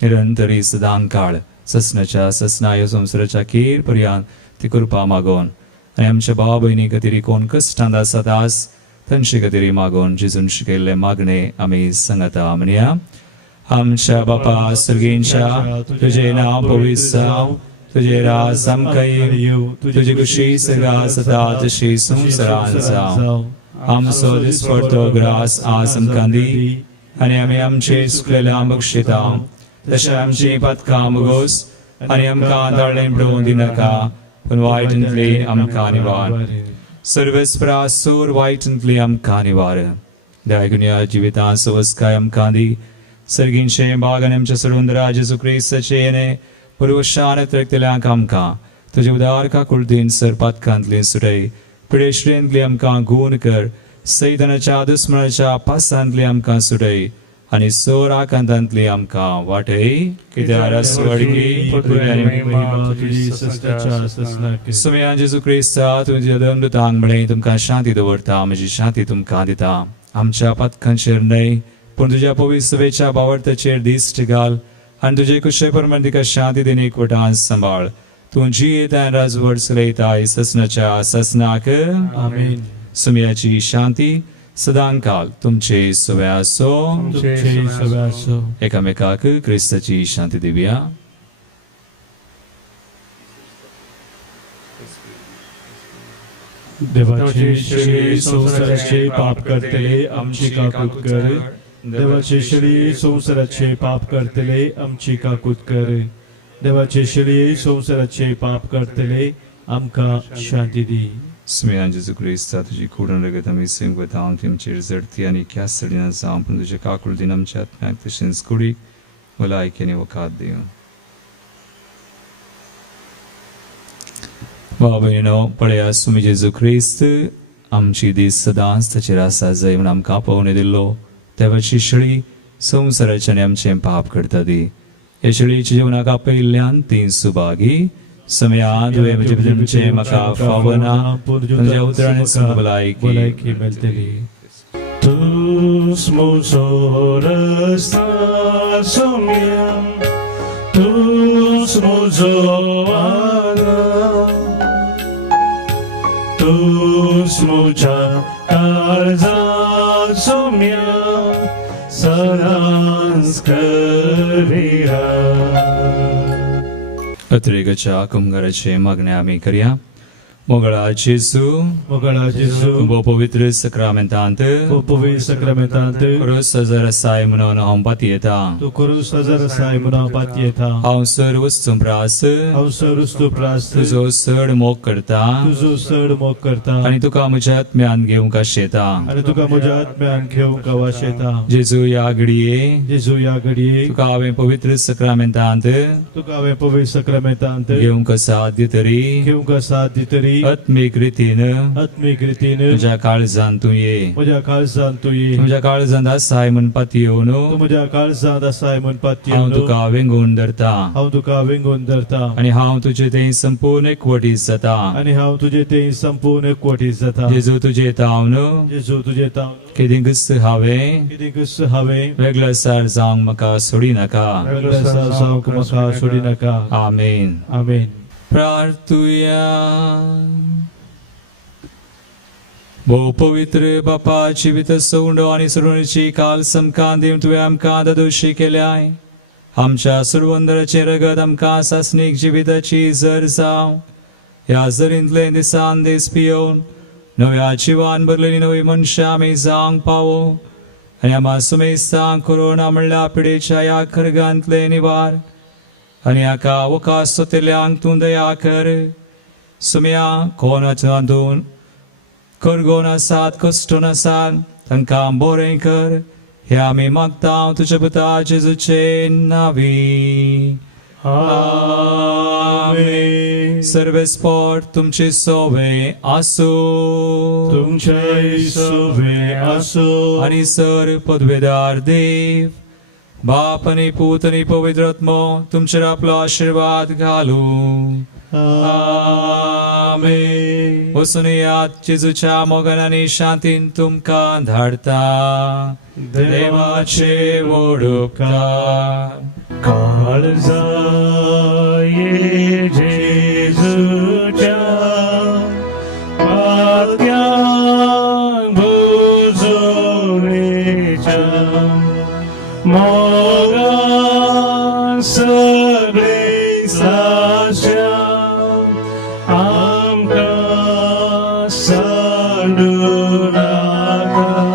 निरंतरी सदां काळ ससनाच्या ससना ह्या संवसाराच्या अखेर पर्यंत ती कृपा मागोन आनी आमच्या भाव भयणी खातीर कोण कश्टांत आसात आस तांचे खातीर मागोन जेजून शिकयल्ले मागणे आमी सांगता म्हणया आमच्या बापा सर्गेंच्या तुझे नाव पवित्र जावं तुझे राज आमकां येवं तुजी खुशी सगळा सदा तशी संवसारांत जावं आमचो दिसपडटो ग्रास आज आमकां दी आनी आमी आमचे सुकलेल्या बक्षिता तशें आमची पातकां मुगोस आनी आमकां दाळें पडोवंक दिनाका पण वाईटंतले आमकां निवार सर्वेस्परासोर वाईटंतले आमकां निवार दायगुन्या जिवितां सवस्काय आमकां दी सर्गींचे बागन आमच्या सोडून जेजू क्रिस्ताचे येणे पुरुषान त्रेकतेल्यांक आमकां तुजे उदार काकुळतीन सरपातकांतले सुटय पिडेश्रेंतले आमकां गूण कर सैतानाच्या दुस्मनाच्या पासांतले आमकां सुटय आनी सोर आकांतांतले आमकां वाटय कित्याक स्वर्गी सुमया जेजू क्रिस्ता तुझ्या दंडतांक म्हळें तुमकां शांती दवरता म्हजी शांती तुमकां दिता आमच्या पथकांचेर न्हय पूण तुज्या पवित्र सभेच्या बावर्थाचेर दिश्ट घाल आनी तुजे कुशे प्रमाण तिका शांती दिन एकवटान सांबाळ तूं जियेता आनी राजवट चलयता ससनाच्या ससनाक आमीन सुमयाची शांती सदांकाल तुमचे सवे आसो एकामेकाक क्रिस्ताची शांती दिवया देवाचे शरीर संसाराचे पाप करतले आमची काकूत कर देवाचे शरीर संसाराचे पाप करतले आमची काकूत कर देवाचे शरीर संसाराचे पाप करतले आमकां शांती दी सुमया जेजू क्रिस्ता तुजी कुडून रगत आमी सेम करता हांव तुमचेर जडती आनी क्या सडिना जावं पूण तुजे काकूळ दिन आमच्या आत्म्याक तशेंच कुडीक भलायकेने वखाद दिवं भाव भयणो पळया सुमी जेजू क्रिस्त आमची दीस सदांच ताचेर आसा जंय म्हण आमकां पावोवन दिल्लो देवाची शळी संवसाराचे आनी आमचें पाप करता दी हे शळीच्या जेवणाक आपयिल्ल्यान ती सुभागी समया तुवें म्हजे तुमचें म्हाका फावना तुज्या उतरांनी भलायकी मेळटली तूं म्हजो रस्ता सोम्या तूं म्हजो आदार तूं म्हज्या काळजाक सोम्या सदांच करिया अत्रेगच्या कुंभाराचे मागणे आमी करया मोगळा जेजू मोगळा पवित्र सक्रामेंतांत पवित्र सक्रामेंतांत क्रूस सजर साय म्हणून हांव पाती येता तूं क्रूस सजर साय म्हणून पाती येता हांव सर वस्तू प्रास हांव सर वस्तू प्रास तुजो चड मोग करता तुजो चड मोग करता आनी तुका म्हज्या आत्म्यान घेवंक आशेता आनी तुका म्हज्या आत्म्यान घेवंक वाशेता जेजू या घडये जेजू या घडये तुका हांवें पवित्र सक्रामेंतांत तुका हांवें पवित्र सक्रामेंतांत घेवंक साध्य तरी घेवंक साध्य तरी आत्मीक रितीन आत्मीक तुज्या काळजांत तूं ये म्हज्या काळजांत तूं ये तुज्या काळजांत आसाय म्हण पाती येवन तूं म्हज्या काळजांत आसाय म्हण पाती हांव तुका वेंगून धरता हांव तुका वेंगून धरता आनी हांव तुजे थंय संपूर्ण एकवटीत जाता आनी हांव तुजे थंय संपूर्ण एकवटीत जाता जेजू तुजे तावन जेजू तुजे तावन कितेंच हांवें कितेंच हांवें वेगळो सार जावंक म्हाका सोडी नाका वेगळो जावंक म्हाका सोडी नाका आमेन आमेन प्रार्थुया भोव पवित्र बापा जिवीत सौंडो आनी सोडूनची काल समकां दिवन तुवें आमकां दोशी केल्याय आमच्या सुरवंदराचे रगत आमकां सासणीक जिविताची जर जावं ह्या जरींतले दिसान दीस पियोवन नव्या जिवान भरलेली नवी मनशां आमी जावंक पावो आनी आमा सुमेस्तां कोरोना म्हणल्या पिडेच्या ह्या खरगांतले निवार आनी हाका वकास सोतेल्यांक तूं दया कर सुम्या कोण वाचून करगोन आसात कश्टून आसात तांकां बरें कर हे आमी मागता तुज्या पुता जेजूचे नांवी आमेन सर्वेस्पोर तुमचे सोवे आसो तुमचे सोवे आसो आनी सर पदवेदार देव बाप आनी पूत आनी पवित्र आत्मो तुमचेर आपलो आशीर्वाद घालू आमेन वचून यात जेजूच्या मोगान आनी शांतीन तुमकां धाडटा देवाचे व्हड उपकार काळजाये जेजूच्या पातक्यान भुजोरेच्या मोगान सगळे साश्या आमकां सांडू नाका